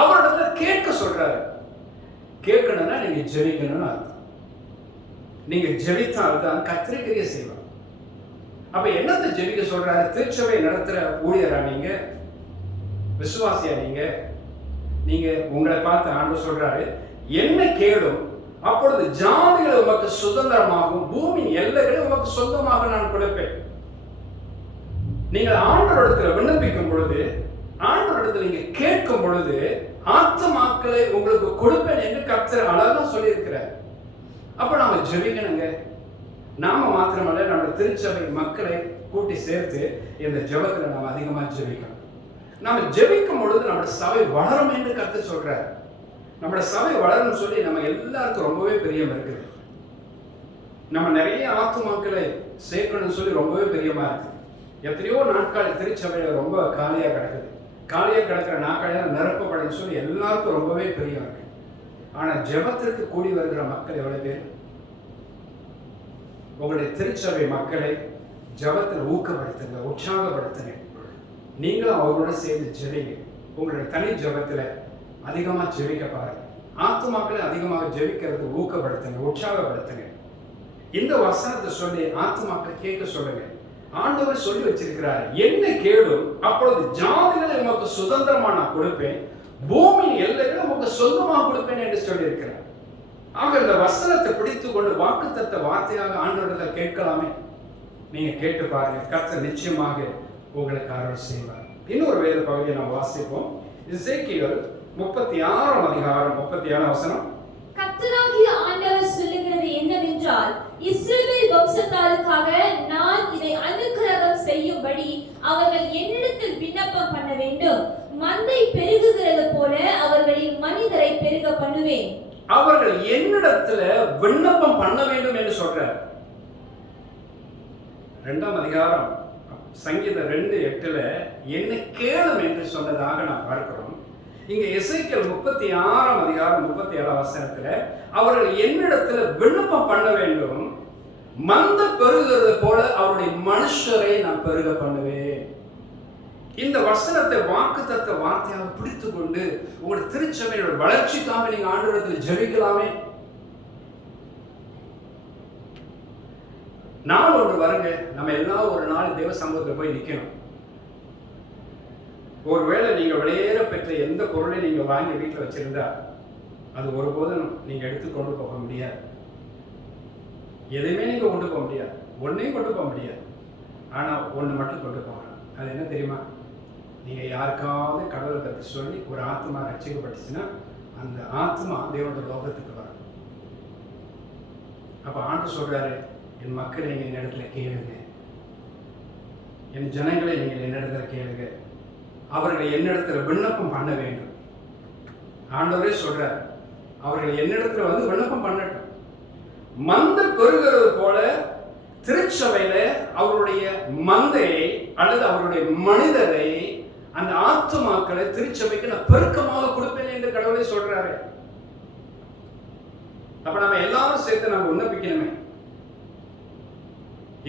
அவரிடத்துல கேட்க சொல்றாரு. கேட்கணும்னா நீங்க ஜெபிக்கணும்னு அர்த்தம். நீங்க ஜெபித்தால்தான் கர்த்தர் கிரியை செய்வார். அப்ப என்னத்தை ஜெபிக்க சொல்றாரு? திருச்சபை நடத்துற ஊழியரா நீங்க, விசுவாசியா நீங்க உங்களை பார்த்து ஆண்டவர் சொல்றாரு, என்ன கேளும், அப்பொழுது ஜாதிகளை உமக்கு சுதந்திரமாகவும் பூமியின் எல்லைகளை உமக்கு சொந்தமாக நான் கொடுப்பேன். நீங்கள் ஆண்டவரிடத்துல விண்ணப்பிக்கும் பொழுது, ஆண்டவரிடத்துல நீங்க கேட்கும் பொழுது ஆத்துமாக்களை உங்களுக்கு கொடுப்பேன் என்று கர்த்தர் அழகா சொல்லியிருக்கிறார். அப்ப நாம ஜெபிக்கணுங்க. நாம மாத்திரமல்ல, நம்ம திருச்சபை மக்களை கூட்டி சேர்த்து இந்த ஜெபத்துல நாம அதிகமா ஜெபிக்கணும். நாம ஜெபிக்கும் பொழுது நம்மளோட சபை வளரும் என்று கர்த்தர் சொல்றார். நம்மளோட சபை வளரும் சொல்லி நம்ம எல்லாருக்கும் ரொம்பவே பிரியம் இருக்குது. நம்ம நிறைய ஆத்துமாக்களை சேர்க்கணும்னு சொல்லி ரொம்பவே பிரியமா இருக்கு. எத்தனையோ நாட்கள் திருச்சபையில ரொம்ப காலியா கிடக்குது. காலியா கிடக்கிற நாட்கள் நிரப்பப்படும் சொல்லி எல்லாருக்கும் ரொம்பவே பிரியம் இருக்கு. ஆனா ஜெபத்திற்கு கூடி வருகிற மக்கள் எவ்வளவு பேர்? உங்களுடைய திருச்சபை மக்களை ஜெபத்தில் ஊக்கப்படுத்துங்க, உற்சாகப்படுத்துங்க. நீங்களும் அவரோட சேர்ந்து ஜெபிங்க. உங்களுடைய தனி ஜெபத்துல அதிகமா ஜெபிக்க பாருங்க. ஆத்துமாக்களை அதிகமாக ஜெபிக்கிறது ஊக்கப்படுத்துங்க, உற்சாகப்படுத்துங்க. இந்த வசனத்தை சொல்லி ஆத்துமாக்களை கேட்க சொல்லுங்க. ஆண்டவர் சொல்லி வச்சிருக்கிறார், என்ன கேளும், அப்பொழுது ஜாதிகளை உமக்கு சுதந்திரமா நான் கொடுப்பேன், பூமியின் எல்லைகளை உமக்கு சொந்தமாக கொடுப்பேன் என்று சொல்லி இருக்கிறார். ஆக இந்த வசனத்தை பிடித்துக் கொண்டு வாக்குத்தத்த வார்த்தையாக ஆண்டவரிடத்தில் கேட்கலாமே. நீங்க கேட்டு பாருங்க, கர்த்தர் நிச்சயமாக உங்களுக்கு அருள் செய்வார். இன்னொரு வேத பகுதியை நாம் வாசிப்போம். எசேக்கியேல் 36ஆம் அதிகாரம் 37ஆம் வசனம். கர்த்தராகிய ஆண்டவர் சொல்லுகிறது என்னவென்றால், இஸ்ரவேல் வம்சத்தாருக்காக நான் இதை அனுக்கிரகம் செய்யும்படி அவர்கள் என்னிடத்தில் விண்ணப்பம் பண்ண வேண்டும். மந்தை பெருகுகிறது போல அவர்களின் மனிதரை பெருக பண்ணுவேன். அவர்கள் என்னிடத்துல விண்ணப்பம் பண்ண வேண்டும் என்று சொல்றார். 2ஆம் அதிகாரம் சங்கீதம் 2:8 என்ன கேளும் என்று சொன்னதாக நாம் பார்க்கிறோம். இங்க எசேக்கியேல் 36ஆம் அதிகாரம் 37ஆம் வசனத்துல அவர்கள் என்னிடத்துல விண்ணப்பம் பண்ண வேண்டும், மந்த பெருகிறது போல அவருடைய மனுஷரை நான் பெருக பண்ணுவேன். இந்த வசனத்தை வாக்குத்தத்த வார்த்தையாக பிடித்துக் கொண்டு உங்களுடைய திருச்சபையோட வளர்ச்சிக்காக நீங்க ஆண்டவரிடத்தில் ஜெபிக்கலாமே. நாள் ஒன்று வருங்க, நம்ம எல்லாம் ஒரு நாள் தேவ சமூகத்தில் போய் நிற்கணும். ஒருவேளை நீங்க வெளியேற பெற்ற எந்த பொருளை நீங்க வாங்கி வீட்டில் வச்சிருந்தா அது ஒருபோதும் நீங்க எடுத்து கொண்டு போக முடியாது. எதுவுமே நீங்க கொண்டு போக முடியாது, ஒன்னையும் கொண்டு போக முடியாது. ஆனா ஒண்ணு மட்டும் கொண்டு போகலாம். அது என்ன தெரியுமா? நீங்க யாருக்காவது கடவுளை பற்றி சொல்லி ஒரு ஆத்மா ரட்சிக்கப்பட்டுச்சுன்னா அந்த ஆத்மா தேவனோட லோகத்துக்கு வரும். அப்ப ஆண்டு சொல்றாரு, என் மக்களை நீங்க என்னிடத்துல கேளுங்க, என் ஜனங்களை நீங்கள் என்னிடத்துல கேளுங்க, அவர்களை என்னிடத்துல விண்ணப்பம் பண்ண வேண்டும். ஆண்டவரே சொல்றார், அவர்கள் என்னிடத்துல வந்து விண்ணப்பம் பண்ணட்டும். மந்தை பெருகிறது போல திருச்சபையில அவருடைய மந்தையை அல்லது அவருடைய மனிதரை, அந்த ஆத்துமாக்களை திருச்சபைக்கு நான் பெருக்கமாக கொடுப்பேன் என்று கடவுளே சொல்றாரு. அப்ப நம்ம எல்லாரும் சேர்த்து நம்ம விண்ணப்பிக்கணுமே.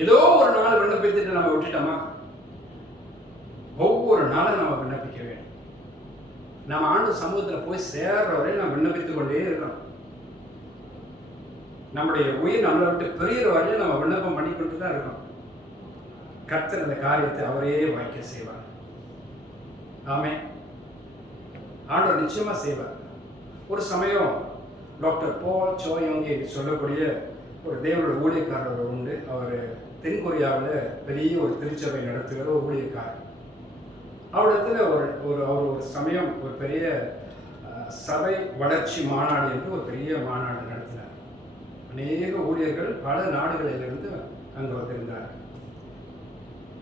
ஏதோ ஒரு நாள் விண்ணப்பித்துட்டு நம்ம விட்டுட்டோமா? ஒவ்வொரு நாளும் நம்ம விண்ணப்பிக்க வேண்டும். நம்ம ஆண்டு சமூகத்தில் போய் சேர்ற வரை நம்ம விண்ணப்பித்துக் கொண்டே இருக்கணும். நம்முடைய உயிர் நம்மளை விட்டு பெரிய வரையும் நம்ம விண்ணப்பம் பண்ணிக்கொண்டு தான் இருக்கணும். கர்த்தர் அந்த காரியத்தை அவரே வாய்க்க செய்வார். ஆமென். ஆண்டவர் நிச்சயமா செய்வார். ஒரு சமயம் டாக்டர் பால் சோயோங்கி சொல்லக்கூடிய ஒரு தேவனோட ஊழியக்காரர் உண்டு. அவர் தென்கொரியாவில் பெரிய ஒரு திருச்சபை நடத்துகிற ஒரு ஊழியக்காரர். அவரிடத்துல ஒரு சமயம் ஒரு பெரிய சபை வளர்ச்சி மாநாடு என்று ஒரு பெரிய மாநாடு நடத்தினார். அநேக ஊழியர்கள் பல நாடுகளிலிருந்து அங்கே வந்திருந்தார்கள்.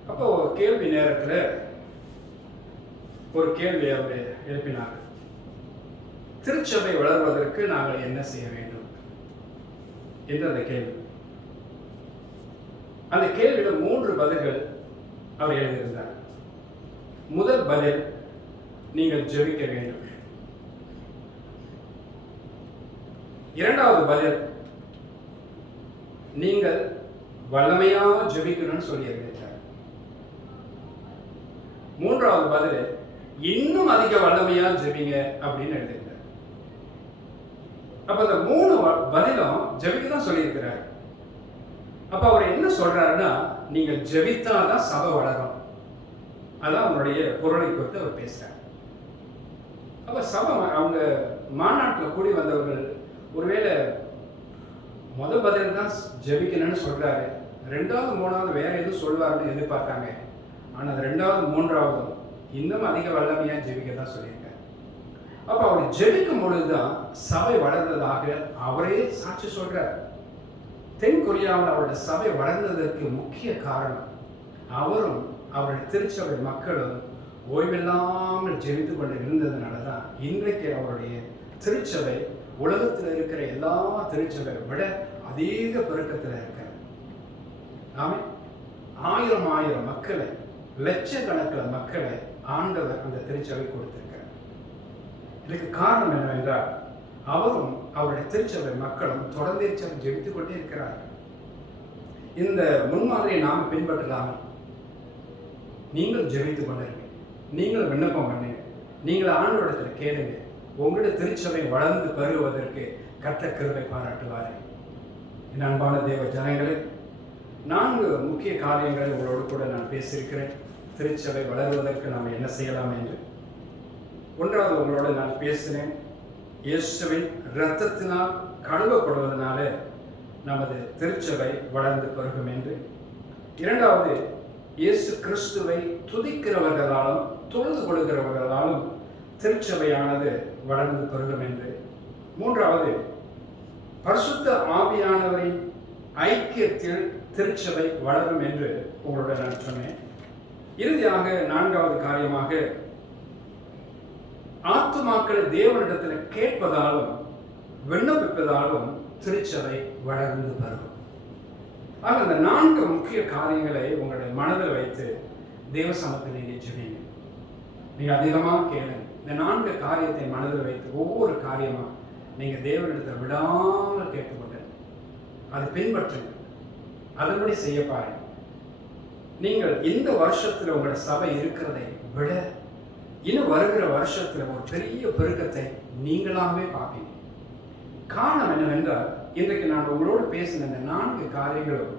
அப்போ கேள்வி நேரத்தில் ஒரு கேள்வி அவர் எழுப்பினார். திருச்சபை வளர்வதற்கு நாங்கள் என்ன செய்ய வேண்டும் என்று அந்த கேள்வி. அந்த கேள்வியில 3 பதில்கள் அவர் எழுதியிருந்தார். முதல் பதில், நீங்கள் ஜெபிக்க வேண்டும். இரண்டாவது பதில், நீங்கள் வல்லமையா ஜெபிக்கணும்னு சொல்லி எழுதிட்டார். மூன்றாவது பதில், இன்னும் அதிக வல்லமையா ஜெபிங்க அப்படின்னு எழுதியிருந்தார். அப்ப அந்த 3 பதிலும் ஜெபிக்க தான் சொல்லியிருக்கிறார். அப்ப அவர் என்ன சொல்றாருன்னா, நீங்கள் ஜெபித்தாதான் சபை வளரும். அதான் அவனுடைய பொருளை குறித்து அவர் பேசுறார். அப்ப சபை அவங்க மாநாட்டில் கூடி வந்தவர்கள் ஒருவேளை முதல் பதில் தான் ஜெபிக்கணும்னு சொல்றாரு, 2வது 3வது வேற எதுவும் சொல்வாருன்னு எதிர்பார்த்தாங்க. ஆனா 2வது 3வது இன்னும் அதிக வல்லமையா ஜெபிக்க தான் சொல்லியிருக்காரு. அப்ப அவர் ஜெபிக்கும் பொழுதுதான் சபை வளர்ந்ததாக அவரே சாட்சி சொல்றார். தென்கொரியாவில் அவருடைய சபை வளர்ந்ததற்கு முக்கிய காரணம் அவரும் அவருடைய திருச்சபை மக்களும் ஓய்வில்லாமல் ஜெபித்து கொண்டு இருந்ததுனால தான் இன்றைக்கு அவருடைய திருச்சபை உலகத்தில் இருக்கிற எல்லா திருச்சபை விட அதிக பெருக்கத்தில் இருக்கிறது. ஆமே, 1000 மக்களை, லட்சக்கணக்கில் மக்களை ஆண்டவர் அந்த திருச்சபை கொடுத்திருக்கிறார். இதுக்கு காரணம் என்னவென்றால் அவரும் அவருடைய திருச்சபை மக்களும் தொடர்ந்து ஜெபித்துக் கொண்டே இருக்கிறார்கள். இந்த முன்மாதிரியை நாம பின்பற்றலாமா? நீங்கள் ஜெபித்துக் கொண்டிருங்க, நீங்கள் விண்ணப்பம் பண்ணுங்க, நீங்கள் ஆண்டவரிடத்தில் கேளுங்க. உங்களுடைய திருச்சபை வளர்ந்து பெருகுவதற்கு கர்த்தர் கிருபை பாராட்டுவார்கள். என் அன்பான தேவ ஜனங்களே, 4 முக்கிய காரியங்களை உங்களோடு கூட நான் பேசியிருக்கிறேன். திருச்சபை வளருவதற்கு நாம் என்ன செய்யலாம் என்று. 1வது உங்களோட நான் பேசினேன், இயேசுவின் இரத்தத்தினால் கழுவப்படுவதனால நமது திருச்சபை வளர்ந்து பெருகும் என்று. 2வது, இயேசு கிறிஸ்துவை துதிக்கிறவர்களாலும் தொழுது கொள்கிறவர்களாலும் திருச்சபையானது வளர்ந்து பெருகும் என்று. 3வது, பரிசுத்த ஆவியானவரின் ஐக்கியத்தில் திருச்சபை வளரும் என்று உங்களோட நான் சொன்னேன். இறுதியாக 4வது காரியமாக, ஆத்துமாக்களை தேவனிடத்தில் கேட்பதாலும் விண்ணப்பிப்பதாலும் திருச்சபை வளர்ந்து பெறும். ஆக இந்த 4 முக்கிய காரியங்களை உங்களுடைய மனதில் வைத்து தேவ சமூகத்தில் நீங்கள் ஜெபிங்க. நீங்க அதிகமாக கேளுங்க. இந்த 4 காரியத்தை மனதில் வைத்து ஒவ்வொரு காரியமா நீங்க தேவனிடத்தில் விடாமல் கேட்டுக்கொண்டு அதை பின்பற்றுங்க, அதன்படி செய்ய பாருங்க. நீங்கள் இந்த வருஷத்துல உங்களோட சபை இருக்கிறதை விட இன்னும் வருகிற வருஷத்துல ஒரு பெரிய பெருக்கத்தை நீங்களாகவே பார்ப்பீங்க. காரணம் என்னவென்றால், இன்றைக்கு நான் உங்களோடு பேசின இந்த 4 காரியங்களும்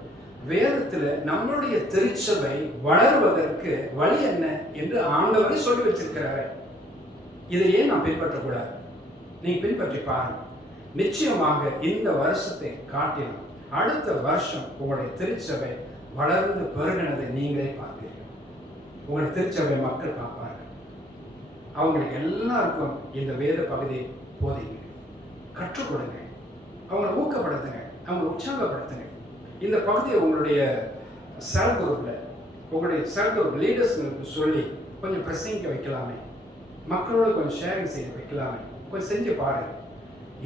வேதத்துல நம்மளுடைய திருச்சபை வளருவதற்கு வழி என்ன என்று ஆண்டவரே சொல்லி வச்சிருக்கிறாரு. இதை ஏன் நாம் பின்பற்றக்கூடாது? நீங்க பின்பற்றி பாருங்க. நிச்சயமாக இந்த வருஷத்தை காட்டிலும் அடுத்த வருஷம் உங்களுடைய திருச்சபை வளர்ந்து பெருகினதை நீங்களே பார்ப்பீர்கள். உங்களுடைய திருச்சபை மக்கள் பார்ப்பார்கள். அவங்களுக்கு எல்லாருக்கும் இந்த வேத பகுதியை போதிங்க, கற்றுக் கொடுங்க, அவங்களை ஊக்கப்படுத்துங்க, அவங்களை உற்சாகப்படுத்துங்க. இந்த பகுதியை உங்களுடைய செல் குரூப்ல, உங்களுடைய செல் குரூப் லீடர்ஸ்களுக்கு சொல்லி கொஞ்சம் பிரசங்கிக்க வைக்கலாமே, மக்களோட கொஞ்சம் ஷேரிங் செய்ய வைக்கலாமே, கொஞ்சம் செஞ்சு பாருங்க.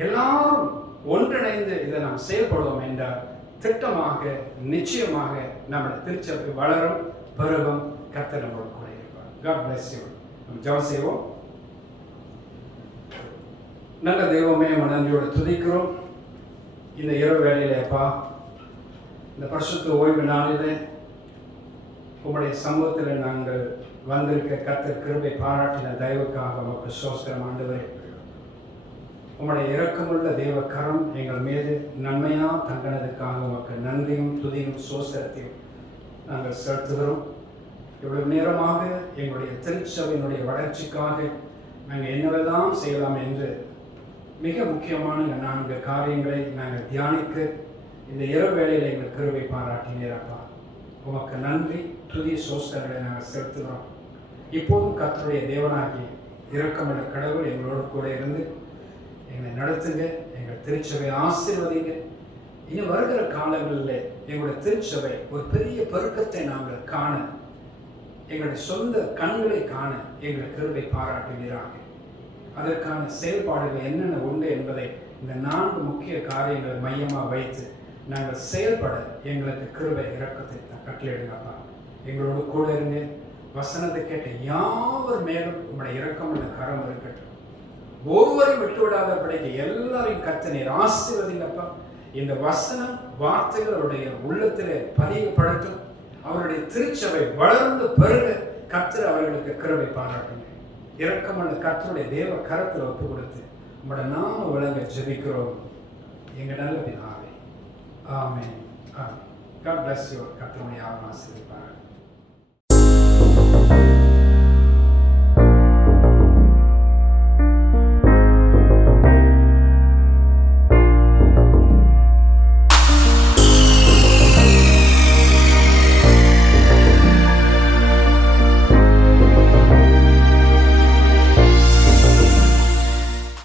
எல்லாரும் ஒன்றிணைந்து இதை நாம் செயல்படுவோம் என்றால் திட்டமாக நிச்சயமாக நம்முடைய திருச்சபை வளரும், பெருகும். கர்த்தர் நம்மளோட கூட இருப்பார். God bless you. நம்ம ஜெபம் செய்வோம். நல்ல தெய்வமே, நன்றியோடு துதிக்கிறோம். இந்த இரவு வேளையிலே அப்பா, இந்த பரிசுத்த ஓய்வு நாளிலே உங்களுடைய சமூகத்தில் நாங்கள் வந்திருக்க கர்த்தர் கிருபை பாராட்டின தயவுக்காக உமக்கு ஸ்தோத்திரம் ஆண்டவரே. உங்களுடைய இரக்கமுள்ள தெய்வ கரம் எங்கள் மீது நன்மையா தங்கினதுக்காக உமக்கு நன்றியும் துதியும் ஸ்தோத்திரத்தையும் நாங்கள் செலுத்துகிறோம். இவ்வளவு நேரமாக எங்களுடைய திருச்சபையினுடைய வளர்ச்சிக்காக நாங்கள் என்னவெல்லாம் செய்யலாம் என்று மிக முக்கியமான இந்த 4 காரியங்களை நாங்கள் தியானித்து இந்த இரவு வேளையில் எங்கள் கிருபை பாராட்டினீரப்பா. உமக்கு நன்றி, துதி சோஸ்தரங்களை நாங்கள் செலுத்துகிறோம். இப்போதும் கர்த்தருடைய தேவனாகி இரக்கமுள்ள கடவுள் எங்களோடு கூட இருந்து எங்களை நடத்துங்க, எங்கள் திருச்சபை ஆசீர்வதிங்க. இனி வருகிற காலங்களில் எங்களுடைய திருச்சபை ஒரு பெரிய பெருக்கத்தை நாங்கள் காண, எங்களுடைய சொந்த கண்களை காண எங்கள் கிருபை பாராட்டுகிறாங்க. அதற்கான செயல்பாடுகள் என்னென்ன உண்டு என்பதை இந்த 4 முக்கிய காரியங்களை மையமாக வைத்து நாங்கள் செயல்பட எங்களுக்கு கிருபை இரக்கத்தை கட்டளையிடுங்கப்பா. எங்களோடு கூட இருங்க. வசனத்தை கேட்ட யாவர் மேலும் உங்களுடைய இரக்கமுள்ள கரம் இருக்கட்டும். ஒருவரையும் விட்டுவிடாதபடிக்கு எல்லாரையும் கர்த்தர் ஆசீர்வதிங்கப்பா. இந்த வசனம் வார்த்தைகளுடைய உள்ளத்திலே பதிவுபடுத்தும். அவருடைய திருச்சபை வளர்ந்து பெருக கர்த்தர் அவர்களுக்கு கிருபை பாராட்டுங்க. இரக்கமுள்ள கர்த்தருடைய தேவ கரத்தில் ஒப்பு கொடுத்து உங்களுடைய நாம விளங்க ஜெபிக்கிறோம் எங்கள் நல்ல பிதாவே. ஆமென். God bless you. கர்த்தருடைய ஆசீர்வதிப்பார்.